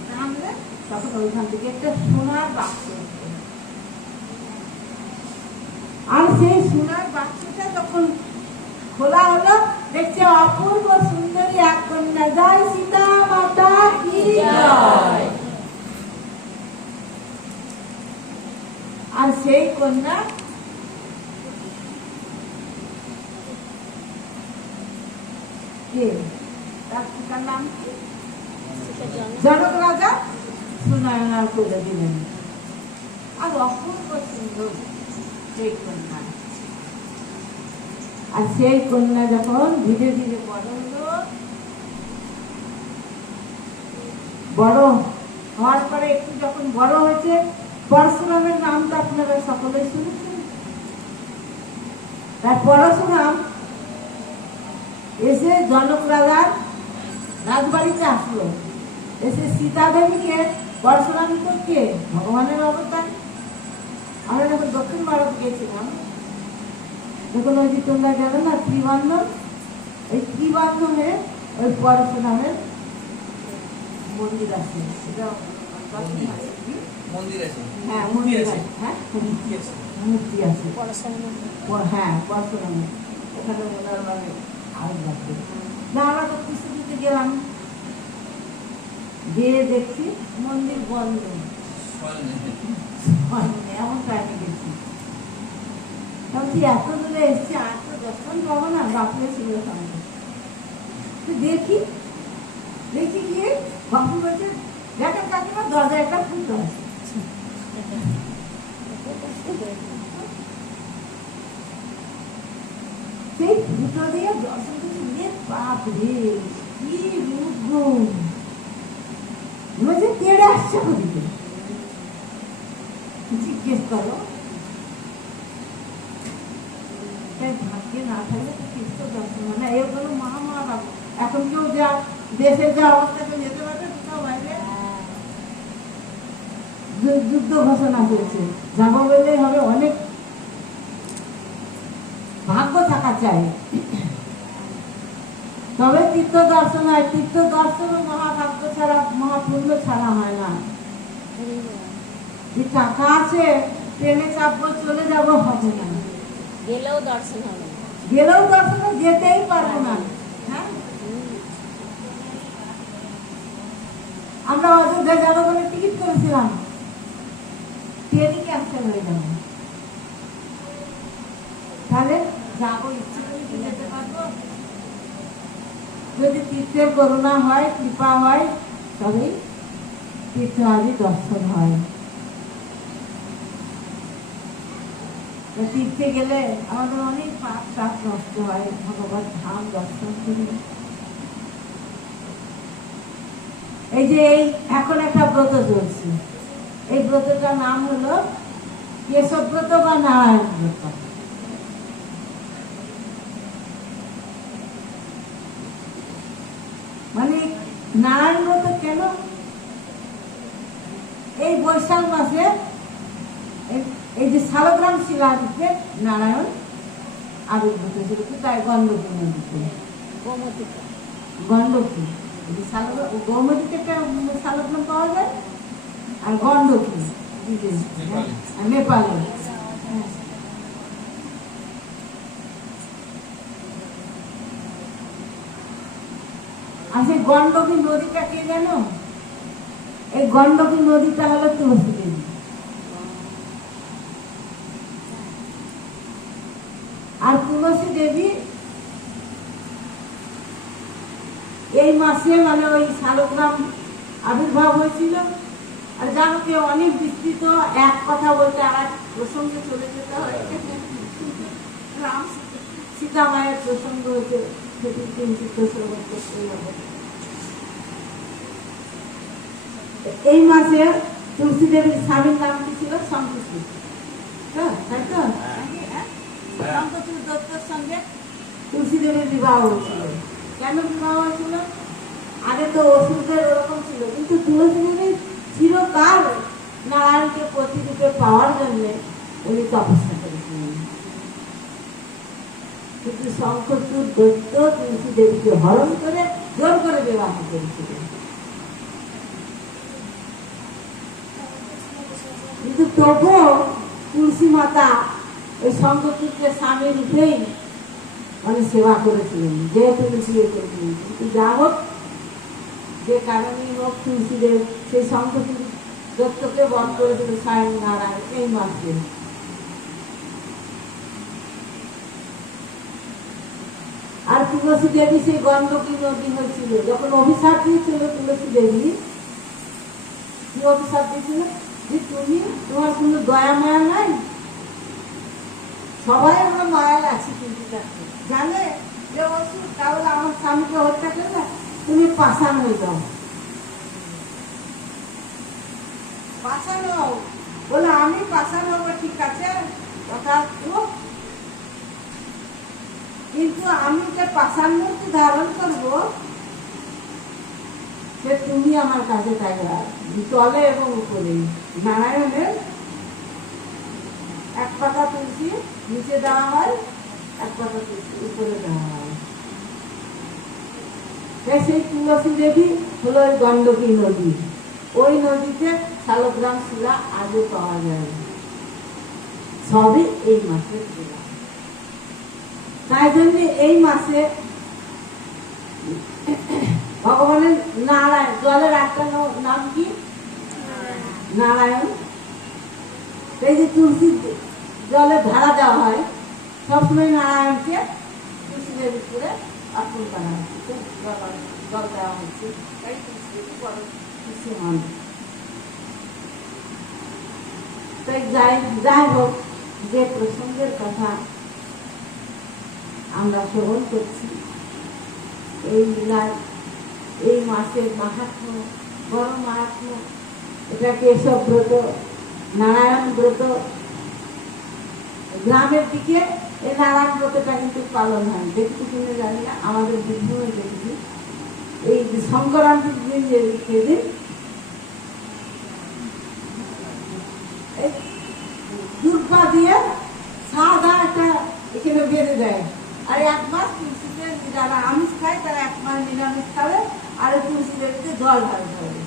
টানলে তখন ওইখান থেকে একটা সোনার বাক্স, আর সেই সোনার বাক্সটা যখন খোলা হলো, দেখছে অপূর্ব সুন্দরী এক কন্যা। জয় সীতা মাতা কি জয়। আর সেই কন্যা কে, তার পিতার নাম কি? জনক রাজা সুনয়নার করে দিলেন। আর অপূর্ব সুন্দর সেই কন্যা। আর সেই কন্যা যখন ধীরে ধীরে বড় হলো, বড় হওয়ার পরে একটু যখন বড় হয়েছে, পরশুরামের নাম তো আপনারা সকলে শুনেছেন। তার পরশুরাম এসে জনক রাজার রাজবাড়িতে আসলো, এসে সীতা দেবীকে, পরশুরাম তো কে, ভগবানের অবতার। আমরা যখন দক্ষিণ ভারত গিয়েছিলাম, যখন ওই যে তোমরা জানো না ত্রিবান্ধন, ওই ত্রিবান্ধনে ওই পরশুরামের মন্দির আছে। হ্যাঁ মন্দির আছে, হ্যাঁ মূর্তি আছে, হ্যাঁ পরশুরামের। ওখানে ওনার মানে আজ রাখবে না। আমরা তো পুষ্প দিতে গেলাম, গিয়ে দেখছি মন্দির বন্ধ, এমন টাইমে গেছি। এত দূরে এসছি, আর তো দর্শন পাবো না, বাপুরে ছিল সঙ্গে। দেখি দেখি গিয়ে বাপু বলছে, দেখেন কাকিমা দরজায় একটা ফুটো আছে। সেই ফুটো দিয়ে দর্শন করছি, বাপ রে কি রূপ গুণ, কেড়ে আসছে ওদিকে। জিজ্ঞেস করো ভাগ্যে না থাকলে তো তীর্থ দর্শন হয় না। এগুলো মহামারা। এখন কেউ যা দেশের যা অবস্থা, কেউ যেতে পারবে কোথাও বাইরে? যুদ্ধ ঘোষণা হয়েছে, যাবো বললেই হবে। অনেক ভাগ্য থাকা চাই, তবে তীর্থ দর্শন হয়। তীর্থ দর্শন মহাভাগ্য ছাড়া, মহাপুণ্য ছাড়া হয় না। টাকা আছে, ট্রেনে চাপবো, চলে যাবো, হবে না। গেলেও দর্শন হবে না, গেলেও দর্শন যেতেই পারবো না। হ্যাঁ, আমরা অযোধ্যা যাবো বলে টিকিট করেছিলাম, ট্রেনই ক্যান্সেল হয়ে গেল। তাহলে যাবো, ইচ্ছে করে কি যেতে পারবো? যদি তীর্থের করুণা হয়, কৃপা হয়, তবেই তীর্থ আদি দর্শন হয়। তীর্থে গেলে আমাদের অনেক পাপ টাপ নষ্ট হয়, ভগবত ধাম দর্শন করি। এই যে এখন একটা ব্রত চলছে, এই ব্রতটার নাম হলো কেশব ব্রত বা নারায়ণ ব্রত। মানে নারায়ণ ব্রত কেন? এই বৈশাখ মাসে এই যে শালগ্রাম শিলাতে নারায়ণ আবির্ভূত হয়েছিল, তাই গণ্ডকী নদীতে। গণ্ডকী গৌমতীতে একটা শালগ্রাম পাওয়া যায়, আর গণ্ডকী নেপালে। আর সেই গণ্ডকী নদীটা কে জানো? এই গণ্ডকী নদীটা হলো তুলসী দেবী। আর তুলসী দেবী এই মাসে, মানে ওই শালগ্রাম আবির্ভাব হয়েছিল। আর জানো কি, অনেক বিস্তৃত, এক কথা বলতে আর এক প্রসঙ্গে চলে যেতে হয়। রাম সীতা মায়ের প্রসঙ্গ হয়েছে, সেটি কিঞ্চিত শ্রবণ করতে হবে। এই মাসে তুলসী দেবীর স্বামীর নাম কি ছিল? শঙ্করচূড়, তাই তো? শঙ্করচূড় দত্তর সঙ্গে তুলসী দেবীর বিবাহ হয়েছিল। কেন বিবাহ হয়েছিল? আগে তো অসুরদের ওরকম ছিল, কিন্তু তুলসী দেবী চিরকাল নারায়ণকে প্রতিরূপে পাওয়ার জন্য উনি তপস্যা করেছিলেন। কিন্তু শঙ্করচূড় দত্ত তুলসী দেবীকে হরণ করে জোর করে বিবাহ করেছিলেন। কিন্তু তবুও তুলসী মাতা ওই শঙ্করচূড়কে স্বামী রূপেই মানে সেবা করেছিলেন, যেহেতু বিয়ে করেছিলেন। কিন্তু যা হোক, যে কারণেই হোক, তুলসী দেব সেই শঙ্করচূড় দত্তকে বধ করেছিল স্বয়ং নারায়ণ এই মাসে। আর তুলসী দেবী সেই গণ্ডকী নদী হয়েছিল যখন অভিশাপ দিয়েছিল। তুলসী দেবী কি অভিশাপ দিয়েছিল? যে তুমি, তোমার কোনো দয়া মায়া নাই। সবাই আমরা মায়াল আছি, কিন্তু জানে যে অসুর তাহলে আমার স্বামীকে হত্যা করলে তুমি পাষাণ হয়ে যাও। পাষাণ হও বলে, আমি পাষাণ হবো, ঠিক আছে, কথা। কিন্তু আমি যে পাষাণ মূর্তি ধারণ করবো, সে তুমি আমার কাছে থাকবে, তলে এবং উপরে। নারায়ণের এক পাতা তুলসী নিচে দেওয়া হয়, এক পাতা তুলসী উপরে দেওয়া হয়। সেই তুলসী দেবী হলো ওই গণ্ডকী নদী। ওই নদীতে শালগ্রাম শিলা আজও পাওয়া যায়, সবই এই মাসে। তাই জন্য এই মাসে ভগবানের নারায়ণ, জলের একটা নাম কি? নারায়ণ। এই যে তুলসী জলে ধারা দেওয়া হয়, সবসময় নারায়ণকে তুলসী দেবীর করে অর্পণ করা হচ্ছে, জল দেওয়া হচ্ছে। তাই তুলসী দেবী বড় খুশি হন। তাই যাই হোক, যে প্রসঙ্গের কথা আমরা শ্রবণ করছি, এই লীলার এই মাসের মাহাত্ম্য, বড় মাহাত্ম্য। এটা কেশব ব্রত, নারায়ণ ব্রত। গ্রামের দিকে এই নারায়ণ ব্রতটা কিন্তু পালন হয়, দেখতে শুনে জানি না, আমাদের বীরভূমে দেখছি। এই সংক্রান্তির দিন যেদিন দুর্গা দিয়ে সাদা একটা এখানে বেঁধে দেয়, আর এক মাস তুলসীতে যারা আমিষ খায় তারা এক মাস নিরামিষ খাবে, আর তুলসী দেবীতে জল ঢালতে হবে,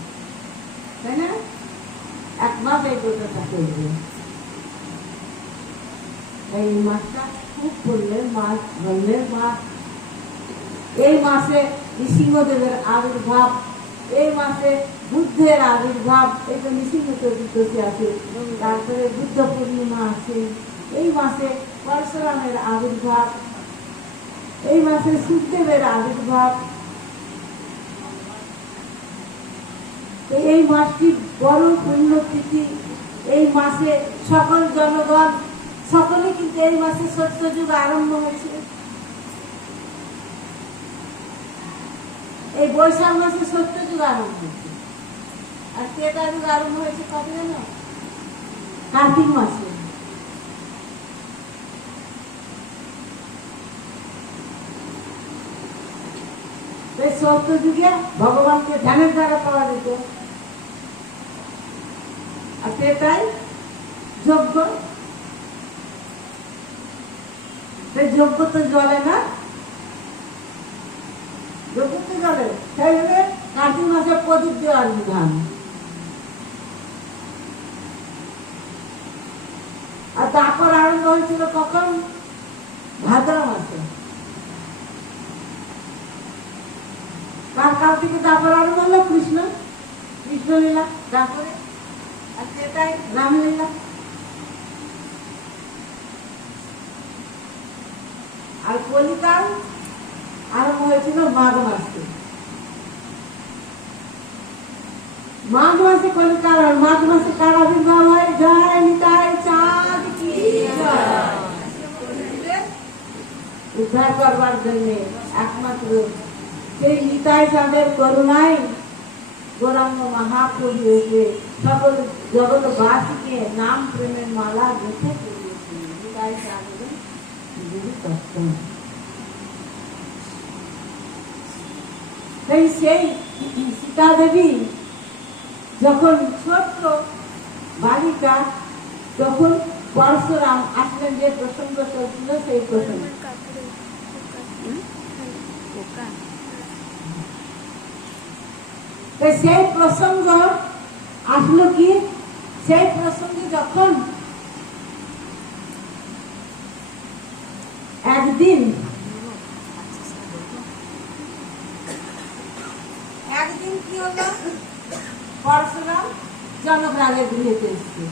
তাই না? এক মাস এই ব্রতটা করবে। এই মাসটা খুব পুণ্যের মাস, ধন্যের মাস। এই মাসে নৃসিংহদেবের আবির্ভাব, এই মাসে বুদ্ধের আবির্ভাব, এই তো নৃসিংহ চতুর্দশী আছে, তারপরে বুদ্ধ পূর্ণিমা আছে, এই মাসে পরশুরামের আবির্ভাব, এই মাসে সুখদেবের আবির্ভাব। এই মাসটি বড় পুণ্যতিথি। এই মাসে সকল জনগণ সকলে কিন্তু এই মাসে সত্যযুগ আরম্ভ হয়েছে। এই বৈশাখ মাসে সত্যযুগ আরম্ভ হয়েছে, আর ত্রেতা যুগ আরম্ভ হয়েছে কবে জানো? কার্তিক মাসে। সত্যযুগে ভগবানকে ধ্যানের দ্বারা পাওয়া যেত, আর ত্রেতায় যজ্ঞ। যজ্ঞ তো জলে না, যজ্ঞ তো জলে, সেই জন্য কার্তিক মাসে প্রদীপ দেওয়ার বিধান। আর তারপর আরম্ভ হয়েছিল কখন? ভাদ্র মাসে। কার কাল থেকে তারপর আরম্ভ হলো? কৃষ্ণ লীলা, তারপরে আর সেটাই রামলীলা। আর কলিকাল আরম্ভ হয়েছিল মাঘ মাসে। মাঘ মাসে কলিকাল, আর মাঘ মাসে কার আবির্ভাব হয়? জয় নিতাই চাঁদ কি জয়। উদ্ধার করবার জন্য একমাত্র সেই নিতাই চাঁদের করুণায় গৌরাঙ্গ মহাপ্রভু এসে সকল জগৎবাসীকে নাম প্রেমের মালা গেঁথে পড়িয়েছিলেন। নিতাই চাঁদের সেই সীতা দেবী যখন ছোট্ট বালিকা, তখন পরশুরাম আসলেন, যে প্রসঙ্গ চলছিল সেই প্রসঙ্গ। সেই প্রসঙ্গ আসলো কি? সেই প্রসঙ্গে যখন একদিন কি হলো? পরশুরাম জনকরাজের গৃহেতে এসছে।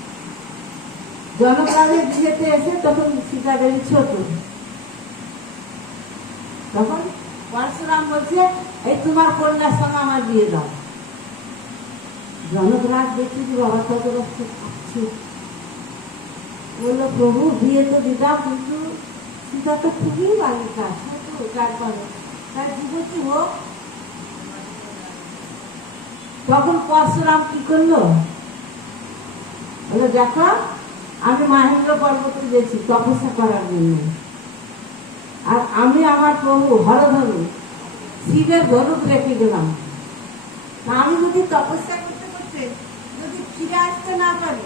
জনকরাজের গৃহেতে এসে তখন সীতা দেবী ছোট। তখন পরশুরাম বলছে, এই তোমার কন্যার সঙ্গে আমার বিয়ে দাও। জনকরাজ দেখছি যে বাবা কত রক্ত খাচ্ছে, বললো প্রভু বিয়ে তো দিতাম, কিন্তু সীতা তো খুবই বালিকা, ছোট, তারপরে তার যুবতী হোক। তখন পরশুরাম কি করলো? বলে দেখো, আমি মাহেন্দ্র পর্বতে গেছি তপস্যা করার জন্য, আর আমি আমার প্রভু হরধনু শিবের ধনুক রেখে গেলাম। আমি যদি তপস্যা করতে করতে যদি ফিরে আসতে না পারি,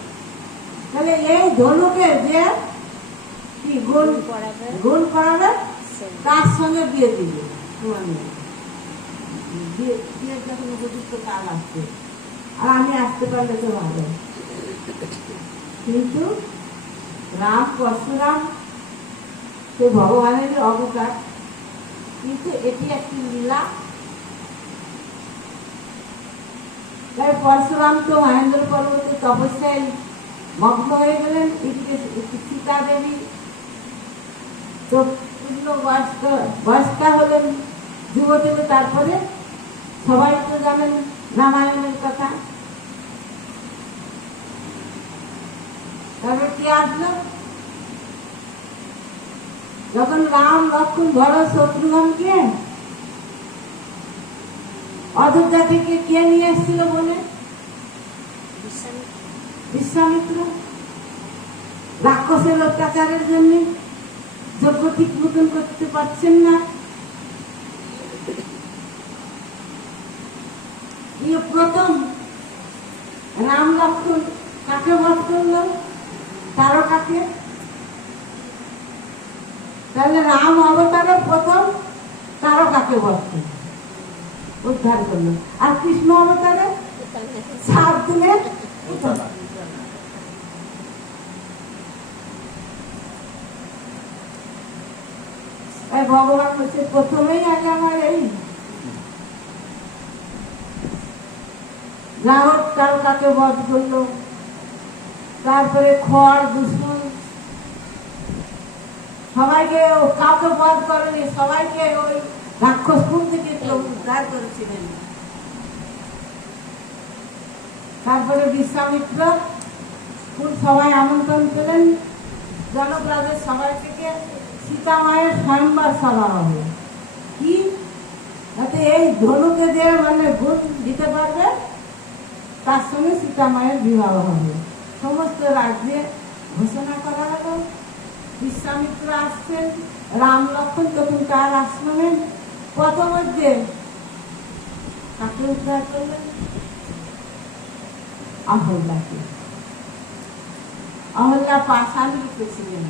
তাহলে এই ধনুকের যে কি গুণ করাবে, তার সঙ্গে বিয়ে দিবে। বিয়ের যখন উপযুক্ত কাল আসছে, আর আমি আসতে পারলে তো ভালো। কিন্তু রাম পরশুরাম সে ভগবানের অবতার, কিন্তু এটি একটি লীলা। তাই পরশুরাম তো মহেন্দ্র পর্বতে তপস্যায় মগ্ন হয়ে গেলেন। সীতা দেবী তো পূর্ণ বয়স্কা হলেন, যুবতী। তারপরে সবাই তো জানেন রামায়ণের কথা। তারপর কি আসলো? যখন রাম লক্ষ্মণ ভরত শত্রুঘ্নকে অযোধ্যা থেকে কে নিয়ে এসেছিল বলে? বিশ্বামিত্র। রাক্ষসের অত্যাচারের জন্য যজ্ঞ ঠিক মতন করতে পারছেন না, প্রথম রাম লক্ষ্মণ কাকে বধ করলো? তারকাকে। তাহলে রাম অবতারের প্রথম তারকাকে বধ করলো, উদ্ধার করলো। আর কৃষ্ণ অবতারে 7 দিনে ভগবান বলছে প্রথমেই আগে আমার এই রাবণ তারকাকে বধ করলো, তারপরে খড় দুশ্মন সবাইকে কাউকে বধ করেনি, সবাইকে ওই রাক্ষস কুল থেকে উদ্ধার করেছিলেন। তারপরে বিশ্বামিত্র কুল সবাই আমন্ত্রণ পেলেন, জনক রাজের সবাই থেকে সীতা মায়ের স্বয়ংবর সভা হবে। কি যাতে এই ধনুকে যে মানে গুণ দিতে পারবে তার সঙ্গে সীতা মায়ের বিবাহ হবে। সমস্ত রাজ্যে ঘোষণা করা হলো। বিশ্বামিত্র আসছেন, রাম লক্ষ্মণ তখন তার আশ্রমে পথমধ্যে কাকে উদ্ধার করলেন? অহল্যাকে। অহল্যা পাষাণ লিখেছিলেন,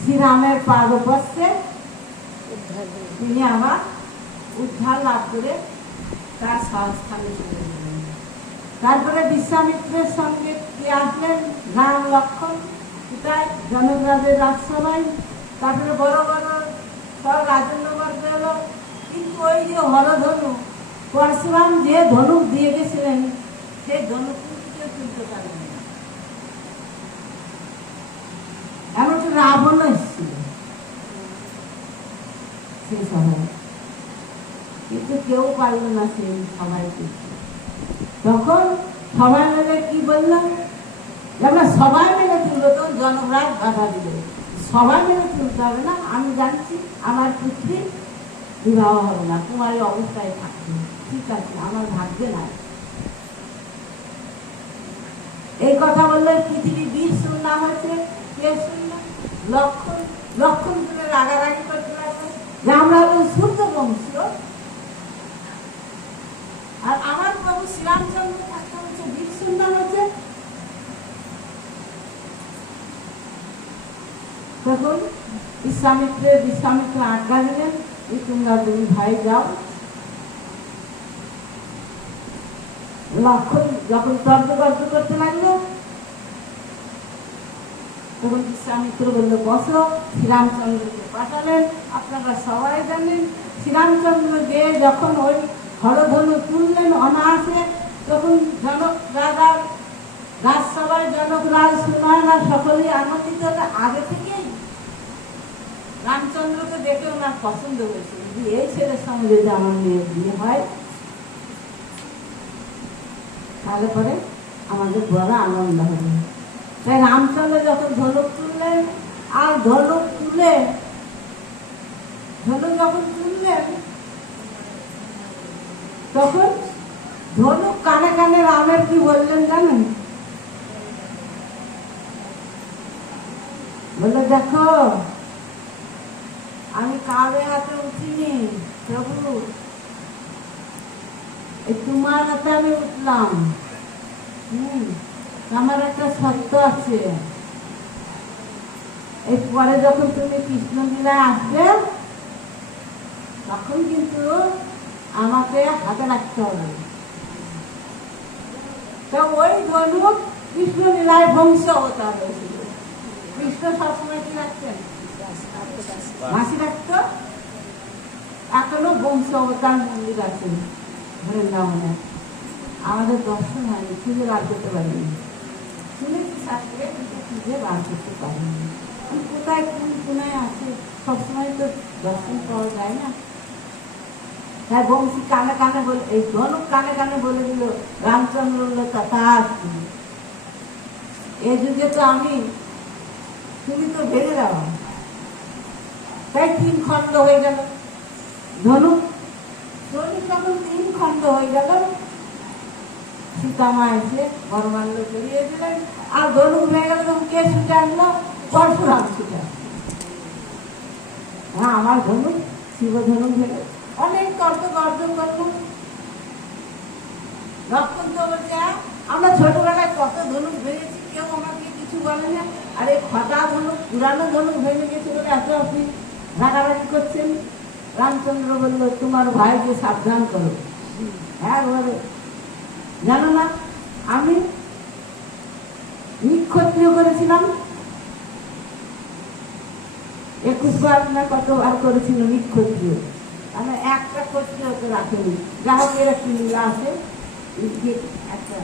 শ্রীরামের পাদপস্যে তিনি আবার উদ্ধার লাভ করে তার স্বস্থানে চলে গেলেন। তারপরে বিশ্বামিত্রের সঙ্গে কি আসলেন? রাম লক্ষ্মণ তাই জনক রাজের রাজসভায়। তারপরে বড় বড় সব রাজন্যবর্গ এলো। কিন্তু ওই যে হরধনু, পরশুরাম যে ধনুক দিয়ে গেছিলেন সেই ধনুক কেউ তুলতে পারেন না। এমনকি রাবণ এসেছিল সেই সভায়, কিন্তু কেউ পারল না সেই সবাইকে। তখন সবাই মিলে কি বললাম, আমরা সবাই মিলে তুলবো। তখন জনকরাজ বাধা দিল, সবাই মিলে তুলতে হবে না, আমি জানছি আমার পুত্রী বিবাহ হবে না, তোমার এই অবস্থায় থাকবে। ঠিক আছে, আমার ভাগ্যে নাই। এই কথা বললে পৃথিবী বীর শুননা হয়েছে। কে শুনল? লক্ষ্মণ। লক্ষ্মণ তুলে রাগারাগি করতে লাগলো যে আমরা হলো সূর্য বংশীয়, আর আমার প্রভু শ্রীরামচন্দ্র থাকতে হচ্ছে বীর শুননা হয়েছে। তখন বিশ্বামিত্র আজ্ঞা দিলেন, তোমরা 2 ভাই যাও। লক্ষ্মণ যখন তর্ক করতে লাগলো তখন বিশ্বামিত্র বলল বসো। শ্রীরামচন্দ্রকে পাঠালেন। আপনারা সবাই জানেন শ্রীরামচন্দ্র যে যখন ওই হরধনু তুললেন অনায়াসে, তখন জনক রাজার রাজসভায় জনক রাজ সুনয়না সকলেই আনন্দিত। আগে থেকেই রামচন্দ্রকে দেখে ওনার পছন্দ হয়েছিল যে এই ছেলের সঙ্গে যদি আমার মেয়ের বিয়ে হয় তাহলে পরে আমাদের বড় আনন্দ হবে। তাই রামচন্দ্র যখন ধনুক তুললেন, আর ধনুক যখন তুললেন তখন ধনুক কানে কানে রামের কি বললেন জানেন? বলে দেখো আমি কাউরে হাতে উঠিনি প্রভু, তোমার হাতে আমি উঠলাম। আমার একটা সত্য আছে, এরপরে যখন তুমি কৃষ্ণ লীলায় আসবে তখন কিন্তু আমাকে হাতে রাখতে হবে। তো ওই ধনুক কৃষ্ণ লীলায় বংশ অবতার হয়েছিল। কৃষ্ণ সবসময় কি রাখতেন? মাসি রাখতো। এখনো বংশ অবতার মন্দির আছে বৃন্দাবনে, আমাদের দর্শন হয়নি, খুঁজে বার করতে পারিনি। শুনেছি শাস্ত্রে, কিন্তু খুঁজে বার করতে পারিনি। কোথায় কোন কোনায় আছে সবসময় তো দর্শন পাওয়া যায় না। তাই বংশী কানে কানে বলে, এই ধনুক কানে কানে বলে দিল রামচন্দ্র তথা। এ যুগে তো আমি, তুমি তো ভেঙে দাও, তাই 3 খণ্ড হয়ে গেল ধনুক। ধনুক যখন 3 খণ্ড হয়ে গেল, সীতামা এসে বরমাল্য চড়িয়ে দিলেন। আর ধনুক ভেঙে গেল তখন কে ছুটে আসলো? পরশুরাম ছুটে আসলো। হ্যাঁ, আমার ধনুক, শিব ধনুক ভেঙে অনেক তর্ক গর্জন করলো। লক্ষণ তো বলছে, আমরা ছোটবেলায় কত ধনুক ভেঙেছি, কেউ আমাকে কিছু বলে না। আরে ফাটা ধনুক, পুরানো ধনুক ভেঙে গেছে বলে এত আপনি রাগারাগি করছেন। রামচন্দ্র বলল, তোমার ভাইকে সাবধান করো। হ্যাঁ বলে, জানো না আমি নিক্ষত্রিয় করেছিলাম, 21 বার না কতবার করেছিল নিক্ষত্রিয়। মানে একটা ক্ষত্রিয়কে রাখেনি। গ্রাহকের একটি লীলা আছে, একটা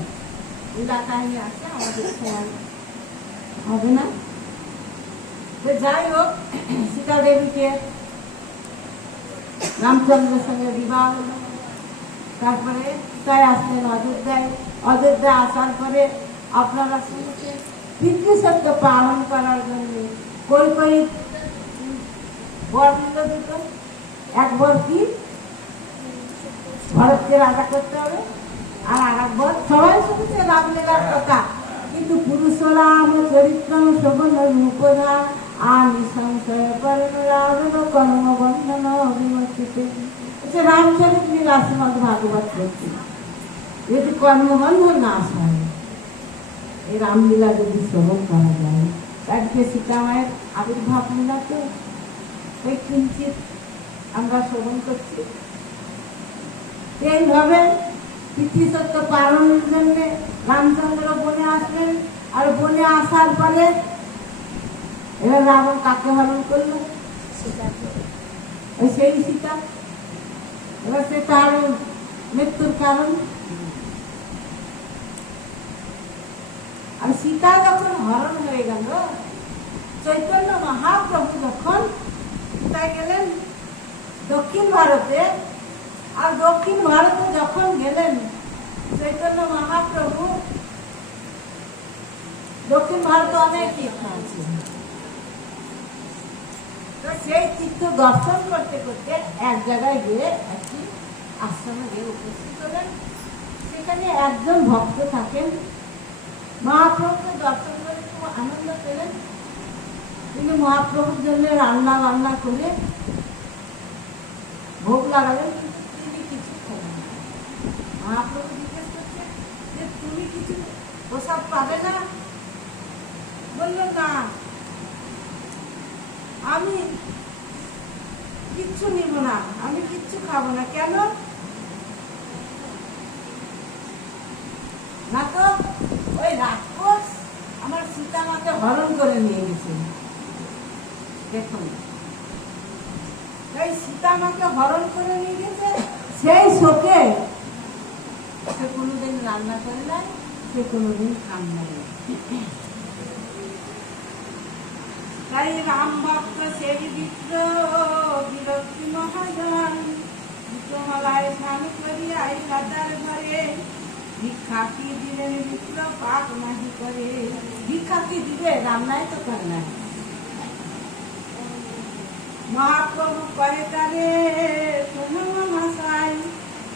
লীলা কাহিনী আছে, আমাদের সময় হবে না। তো যাই হোক, সীতা দেবীকে রামচন্দ্রের সঙ্গে বিবাহ হলো। তারপরে সীতায় আসলেন অযোধ্যায়। অযোধ্যায় আসার পরে আপনারা শুনেছেন, পিতৃসত্য পালন করার জন্য কই বর দিল দুটো। এক বর কি ভরতকে রাজা করতে হবে, আর এক বর সবাই শুনেছে রামলীলার কথা, কিন্তু পুরুষরাম চরিত্র শোভন রূপধা আমি সংশয় করেন রাবণ কর্ম বন্ধন বিমর্শিত। রামচরিত লীলা শ্রীমদ ভাগবত করছি, যদি কর্মবন্ধন না হয়, এই রামলীলা যদি শ্রবণ করা যায়, আজকে সীতামায়ের আবির্ভাব লীলা তো ওই কিঞ্চিত আমরা শ্রবণ করছি। এইভাবে পিতৃসত্য পালনের জন্য রামচন্দ্র বনে আসলেন। আর বনে আসার পরে এবার রাবণ কাকে হরণ করলো? ওই সেই সীতা। এবার সে তার মৃত্যুর কারণ। আর সীতা যখন হরণ হয়ে গেল, চৈতন্য মহাপ্রভু যখন কোথায় গেলেন? দক্ষিণ ভারতে। আর দক্ষিণ ভারতে যখন গেলেন চৈতন্য মহাপ্রভু, দক্ষিণ ভারতে অনেক তীর্থ আছে, তো সেই তীর্থ দর্শন করতে করতে এক জায়গায় গিয়ে একটি আশ্রমে গিয়ে উপস্থিত হলেন। সেখানে একজন ভক্ত থাকেন। মহাপ্রভুকে দর্শন করে খুব আনন্দ পেলেন। তিনি মহাপ্রভুর জন্য রান্না বান্না করে ভোগ লাগালেন, কিন্তু তিনি কিছু খেলেন না। মহাপ্রভু জিজ্ঞেস করছেন যে, তুমি কিছু প্রসাদ পাবে না? বলল, না, আমি কিচ্ছু নিব না, আমি কিচ্ছু খাবো না। কেন? না তো ওই রাক্ষস আমার সীতামাকে হরণ করে নিয়ে গেছে। দেখুন, এই সীতামাকে হরণ করে নিয়ে গেছে, সেই শোকে সে কোনোদিন রান্না করে নাই, সে কোনোদিন খান নাই। তাই রাম ভক্ত সেই বিপ্র বিরক্তি মহাজন বিক্রমালয় স্নান করিয়াই রাজার ঘরে ভিক্ষা কি দিলেন বিপ্র পাক নাহি করে। ভিক্ষা কি দিবে? রান্নায় তো করে নাই। মহাপ্রভু কহে তারে, শোনো মশাই,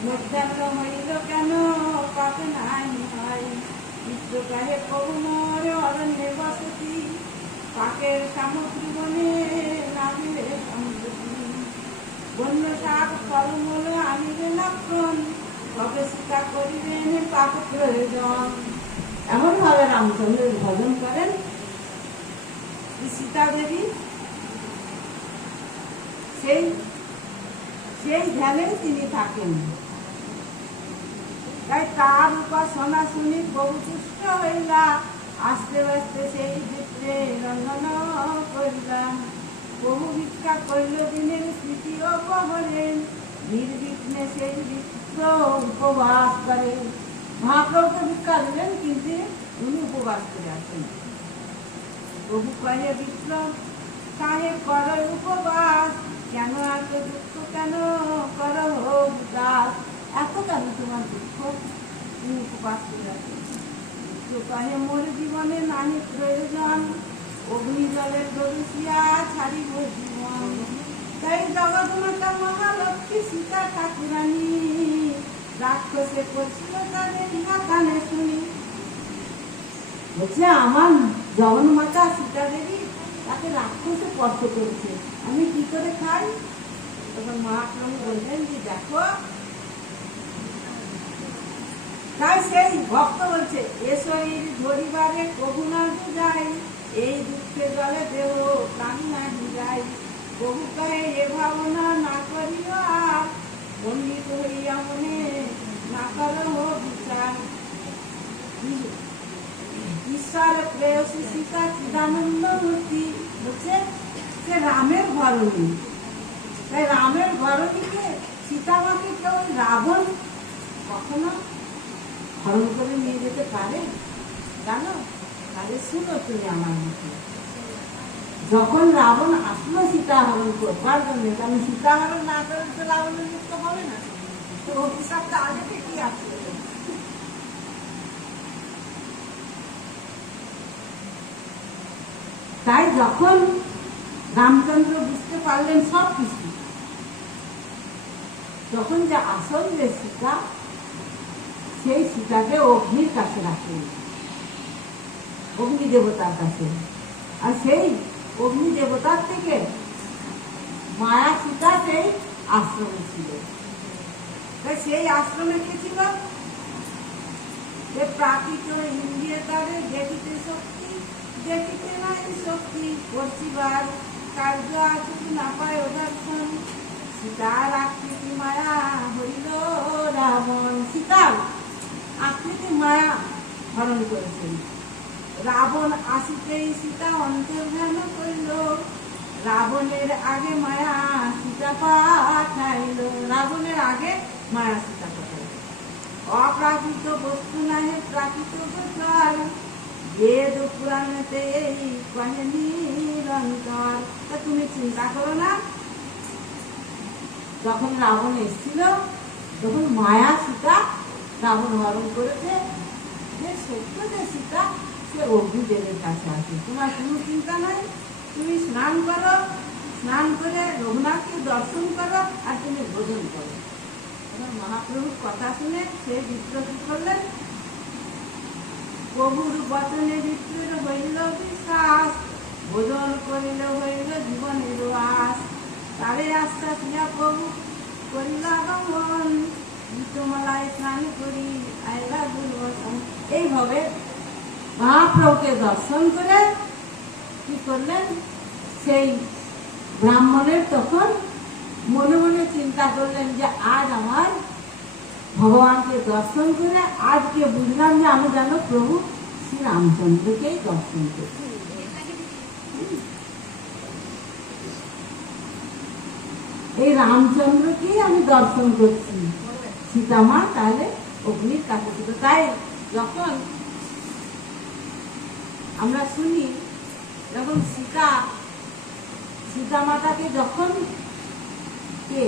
মধ্যাহ্ন হইল কেন পাক নাই হয়। বিপ্র কহে, প্রভু মোর অরণ্যে বসতি, পাকের সামগ্রী বনে নামিলে সম্প্রতি। বন্য শাক ফলমূল আনিবে লক্ষণ, তবে সীতা করিবেন পাক প্রয়োজন। এমন ভাবে রামচন্দ্রের ভজন করেন সীতা দেবী, সেই ধ্যানে তিনি থাকেন। তাই তার উপাসনা শুনি বহু তুষ্ট হইলা, আস্তে আস্তে সেই চিত্রে রন্ধন করিলাম। বহু ভিক্ষা করিল দিনের স্মৃতি ও কহলেন, নির্বিঘ্নে সেই বিপ্র উপবাস করে। মহাপ্রভুকে ভিক্ষা দিলেন, কিন্তু উনি উপবাস করে আসেন। প্রভু কহে, বিপ্র কাহে কর উপবাস, কেন এত দুঃখ, কেন কর উদাস? এত কেন তোমার দুঃখ? তুমি উপবাস করে আসেন। কহে মোর জীবনে নাহি প্রয়োজন, অগ্নি জলের দরুষিয়া ছাড়িব জীবন। তাই জগৎ মাতা মহালক্ষ্মী সীতা ঠাকুরানী রাক্ষসে করছিল তাদের ইহা কানে শুনি। বলছে আমার জগন্মাতা সীতা দেবী তাকে রাক্ষসে স্পর্শ করেছে, আমি কি করে খাই? তখন মহাপ্রভু বললেন যে দেখো, তাই সেই ভক্ত বলছে এসো এই ধরিবারে কবু না যাই, এই দুঃখে জলে দেহ প্রাণ না যাই। কবু কহে এ ভাবনা না করিও আর, পণ্ডিত হইয়া মনে না করো বিচার। ঈশ্বর প্রেয়সী সীতা চিদানন্দ মূর্তি হচ্ছে সে রামের ঘরণী। তাই রামের ঘরণীকে সীতামাকে কেউ রাবণ কখনো হরণ করে নিয়ে যেতে পারে জানো? তাহলে শুনো তুমি আমার মুখে। যখন রাবণ আসলো সীতা হরণ করবার জন্য, কারণ সীতা হরণ না করে তো রাবণের মুক্ত হবে না, তো অভিশাপটা আগে থেকেই আসলো। তাই যখন রামচন্দ্র বুঝতে পারলেন সব কিছু, তখন যে আসল যে সীতা, সেই সীতাকে অগ্নির কাছে রাখলেন, অগ্নি দেবতার কাছে। আর সেই অগ্নি দেবতার থেকে মায়া সীতা সেই আশ্রমে ছিল। তাই সেই আশ্রমে কে ছিল? যে প্রাকৃত ইন্দ্রিয় দ্বারে দেখিতে শক্তি, দেখিতে নাই শক্তি, করছিবার কার্য আচুর না পায় দর্শন। সীতার আকৃতি মায়া হইল রাবণ। সীতার আকৃতি মায়া হরণ করেছেন। রাবণ আসিতেই সীতা অন্তর্ধান করিল, রাবণের আগে মায়া সীতা পাঠাইল। রাবণের আগে মায়া সীতা পাঠাইল। অপ্রাকৃত বস্তু নাহে প্রাকৃত গোচর, বেদ পুরাণেতে এই কহে নিরন্তর। তা তুমি চিন্তা করো না, যখন রাবণ এসেছিল তখন মায়া সীতা রাবণ হরণ করেছে। যে সত্য যে সীতা সে অগ্নিদেবের কাছে আছে, তোমার কোনো চিন্তা নাই। তুমি স্নান করো, স্নান করে রঘুনাথকে দর্শন করো, আর তুমি ভোজন করো। এবার মহাপ্রভুর কথা শুনে সে বিপ্র কি করলেন? প্রভুর বচনে বিপ্রের হইল বিশ্বাস, ভোজন করিল হইল জীবনের আস। তারে আশ্বাস নিয়া প্রভু করিল আগমন, গীতমালায় স্নান করি আইলা দুর্বসন। এইভাবে মহাপ্রভুকে দর্শন করে কি করলেন? সেই ব্রাহ্মণের তখন মনে মনে চিন্তা করলেন যে আজ আমার ভগবানকে দর্শন করে আজকে বুঝলাম যে আমি যেন প্রভু শ্রী রামচন্দ্রকেই দর্শন করছি। এই রামচন্দ্রকেই আমি দর্শন করছি। সীতামা তাহলে অগ্নির কাছে ছিল। তাই যখন আমরা শুনি, যখন সীতা মাতাকে যখন কে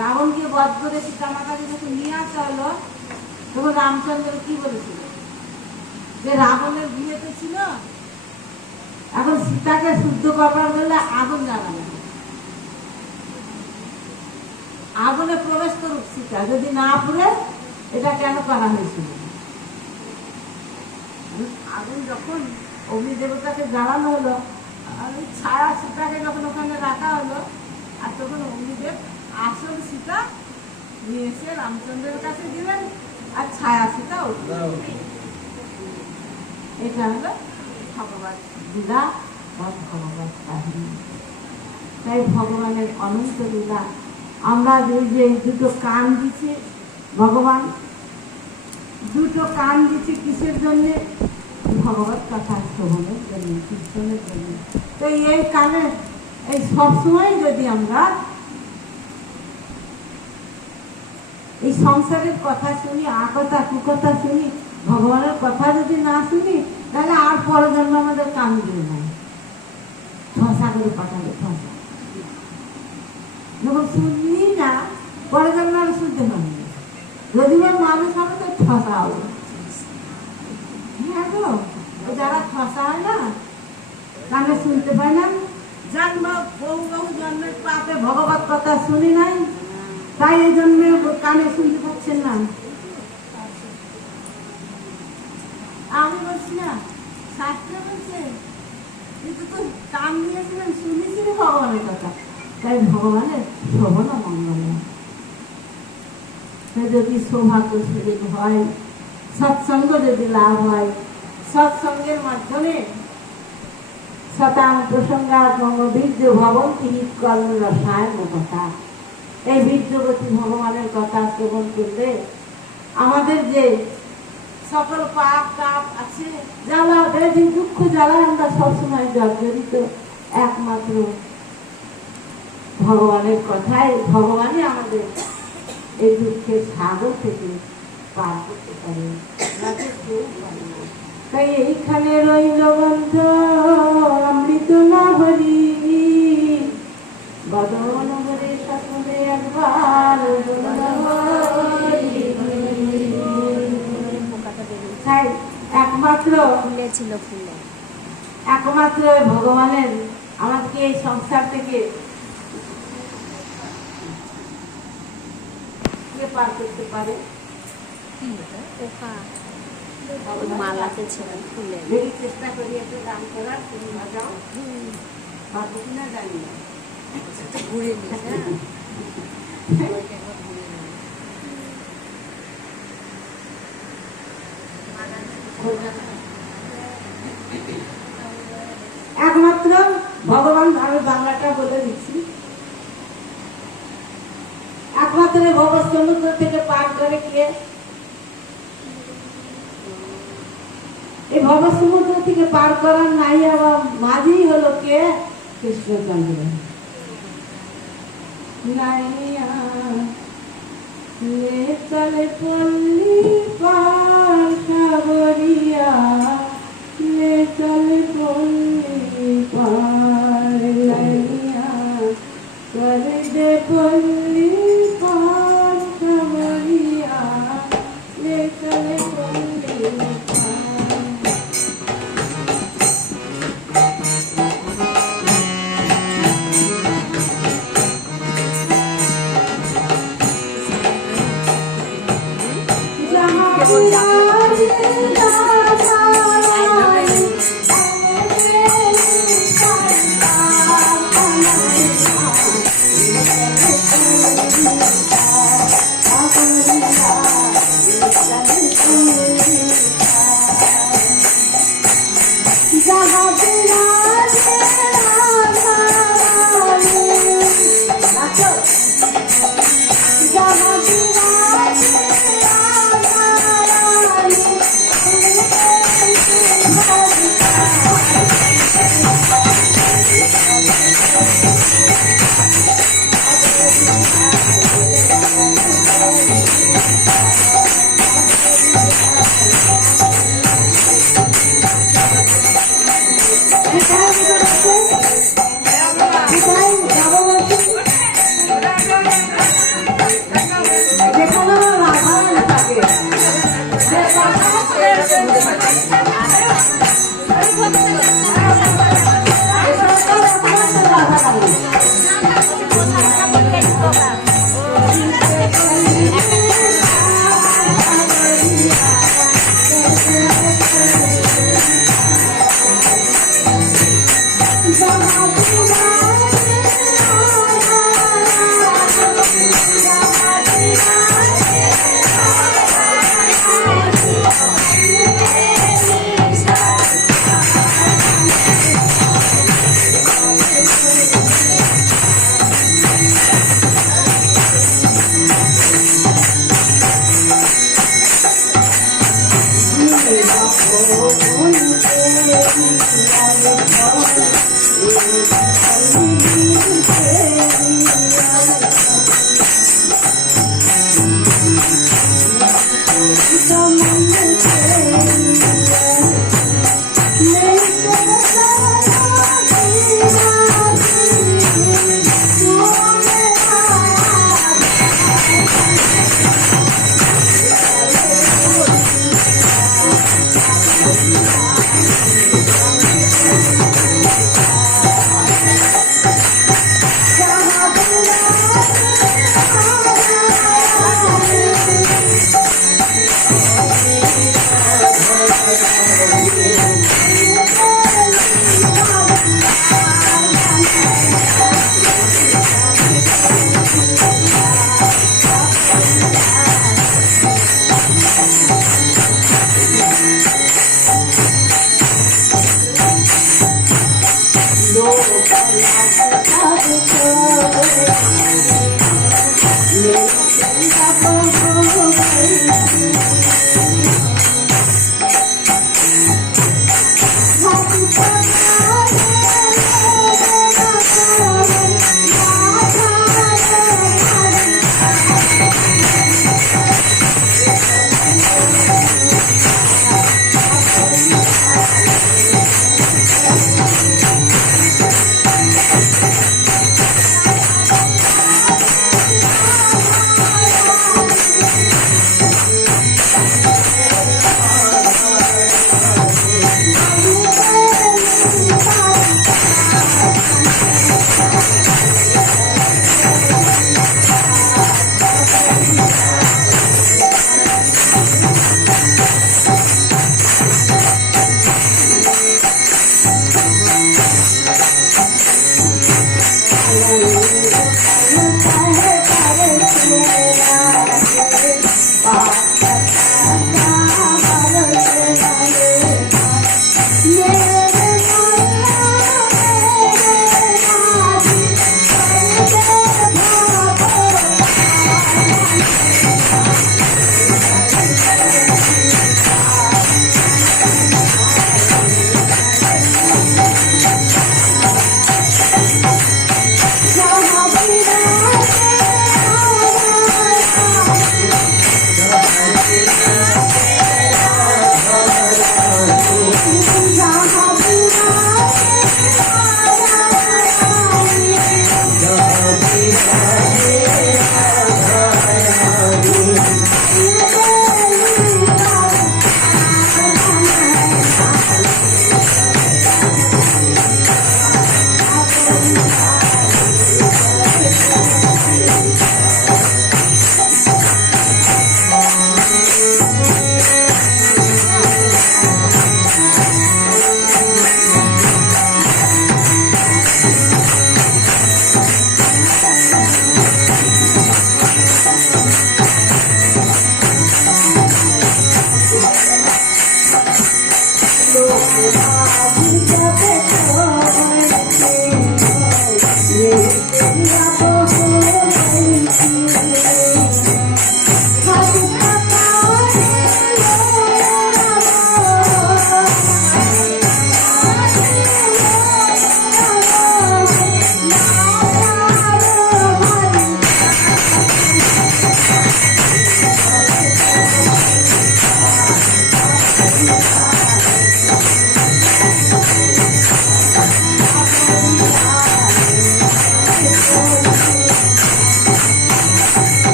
রাবণকে বধ করে সীতা মাতাকে যখন নিয়ে আসা হলো, তখন রামচন্দ্র কি বলেছিল? যে রাবণের বিয়েতে ছিল, এখন সীতাকে শুদ্ধ করবার বললে আগুন জ্বালানো, আগুনে প্রবেশ করুক সীতা, যদি না পুড়ে এটা কেন করা হয়েছিল? আগুন যখন অগ্নি দেবতাকে জ্বালানো হলো, ছায়া সীতাকে যখন ওখানে রাখা হলো, আর তখন অগ্নিদেব আসল সীতা নিয়ে এসে রামচন্দ্রের কাছে দিলেন, আর ছায়া সীতা এটা হলো ভগবান লীলা বা ভগবান কাহিনী। তাই ভগবানের অনন্ত লীলা। আমরা যে দুটো কান দিচ্ছি, ভগবান দুটো কান দিচ্ছি কিসের জন্য? ভগবত কথা শ্রবণের জন্য, কীর্তনের জন্য। তো এই কানে এই সবসময় যদি আমরা এই সংসারের কথা শুনি, আকথা কুকথা শুনি, ভগবানের কথা যদি না শুনি, তাহলে আর পরজন্ম আমাদের কান দিয়ে নাই, ঠসা করে পাঠাবে, ঠসা। যখন শুনি না, পরজন্ম আর শুনতে পারি, যদি বা মানুষ হবে তো ঠসা হবে। হয় গো, ওই যারা খসা হয় না, কানে শুনতে পায় না, জন্ম বহু বহু জন্মের পাপে ভগবত কথা শুনি নাই, তাই এই জন্য কানে শুনতে পাচ্ছেন না। আমি বলছি না, শাস্ত্রে বলছে কিন্তু তো কান নিয়েছিলেন, শুনেছিলেন ভগবানের কথা, তাই ভগবানের শ্রবণ মঙ্গল। যদি সৌভাগ্য সুযোগ হয়, সৎসঙ্গ যদি লাভ হয়, সৎসঙ্গের মাধ্যমে শতাং প্রসঙ্গাত মঙ্গ বীর্য ভবন কিহিত কর্ম রসায়ন কথা, এই বীর্যবতী ভগবানের কথা শ্রবণ করলে আমাদের যে সকল পাপ তাপ আছে, জ্বালা ব্যাধি দুঃখ জ্বালা আমরা সবসময় জর্জরিত, একমাত্র ভগবানের কথায় ভগবানই আমাদের এই দুঃখের সাগর থেকে পার করতে পারে, তাই এইখানে রইল বন্ধ অমৃত লাভরি বদন করে সকলে একবার তাই একমাত্র ফুলে ছিল ফুলে একমাত্র ভগবানের আমাদেরকে এই সংসার থেকে পার করতে পারে। পোকা মালাতে ছিল ফুলে যদি চেষ্টা করি একটু দান করার, তুমি বাজাও, পারবো কিনা জানি না। ঘুরে নিয়ে একমাত্র ভগবান, আমি বাংলাটা বলে দিচ্ছি, একমাত্র ভগবান সমুদ্র থেকে পার করে কে? এই ভব সমুদ্র থেকে পার করার নাই আবার মাঝি হলো কে? কৃষ্ণচন্দ্র। নাইয়া লে চলে পল্লী পার সাগরিয়া, লে চলে পল্লী পার লাইয়া করে দে পল্লী পার সাগরিয়া, লে চলে পল্লী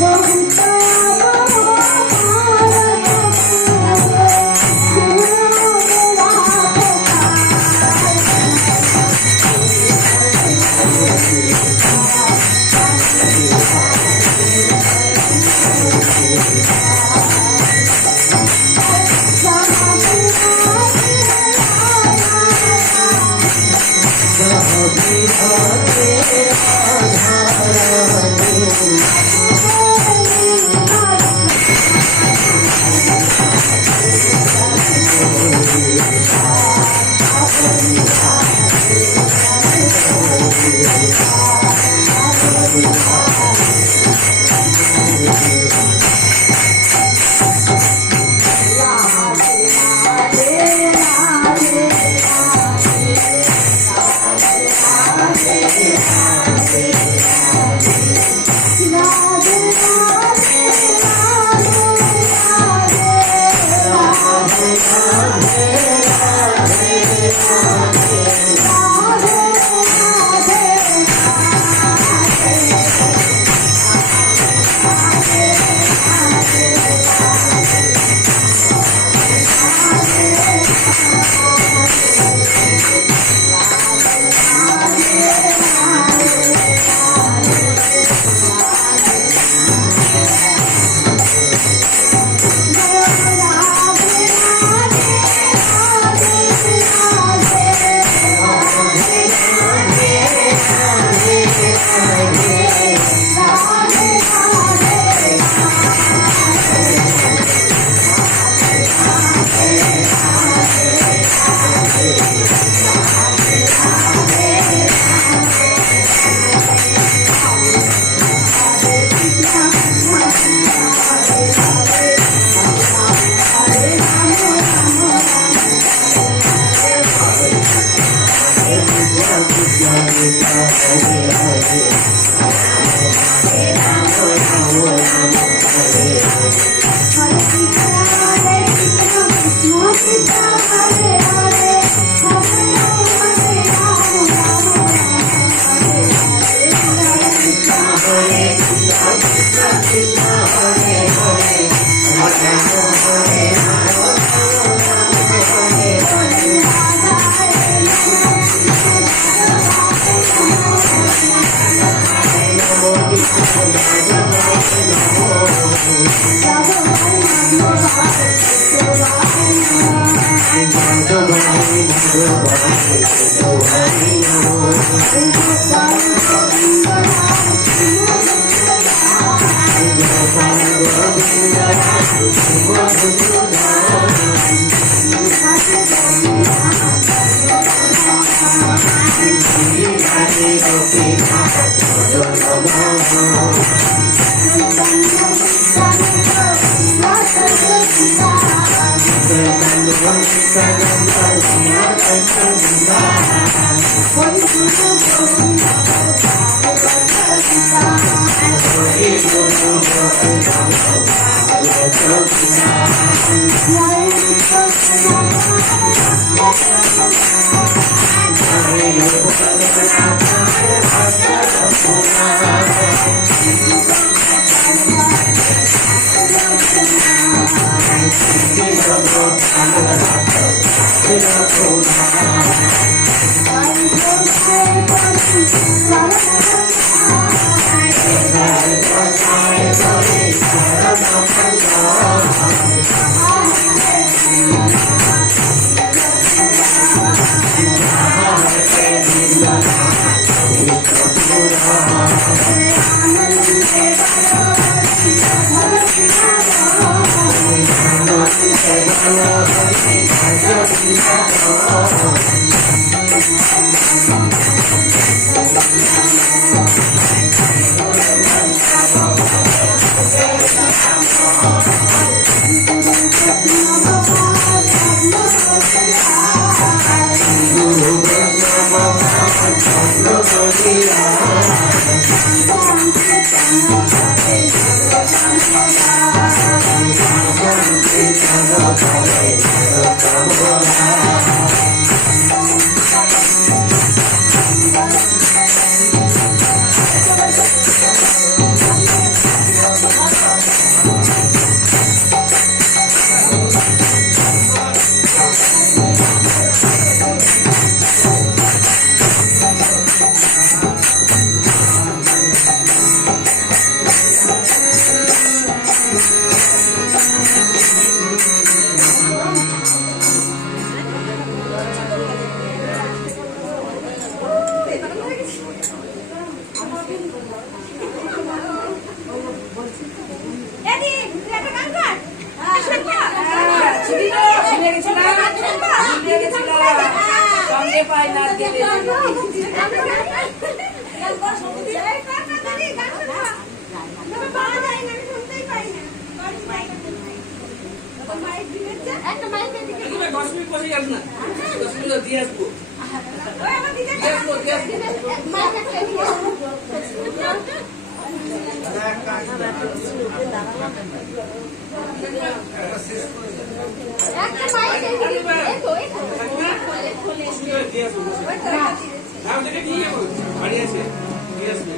बहुत দিয়ে আসবো বাড়ি আছে দিয়ে আসবে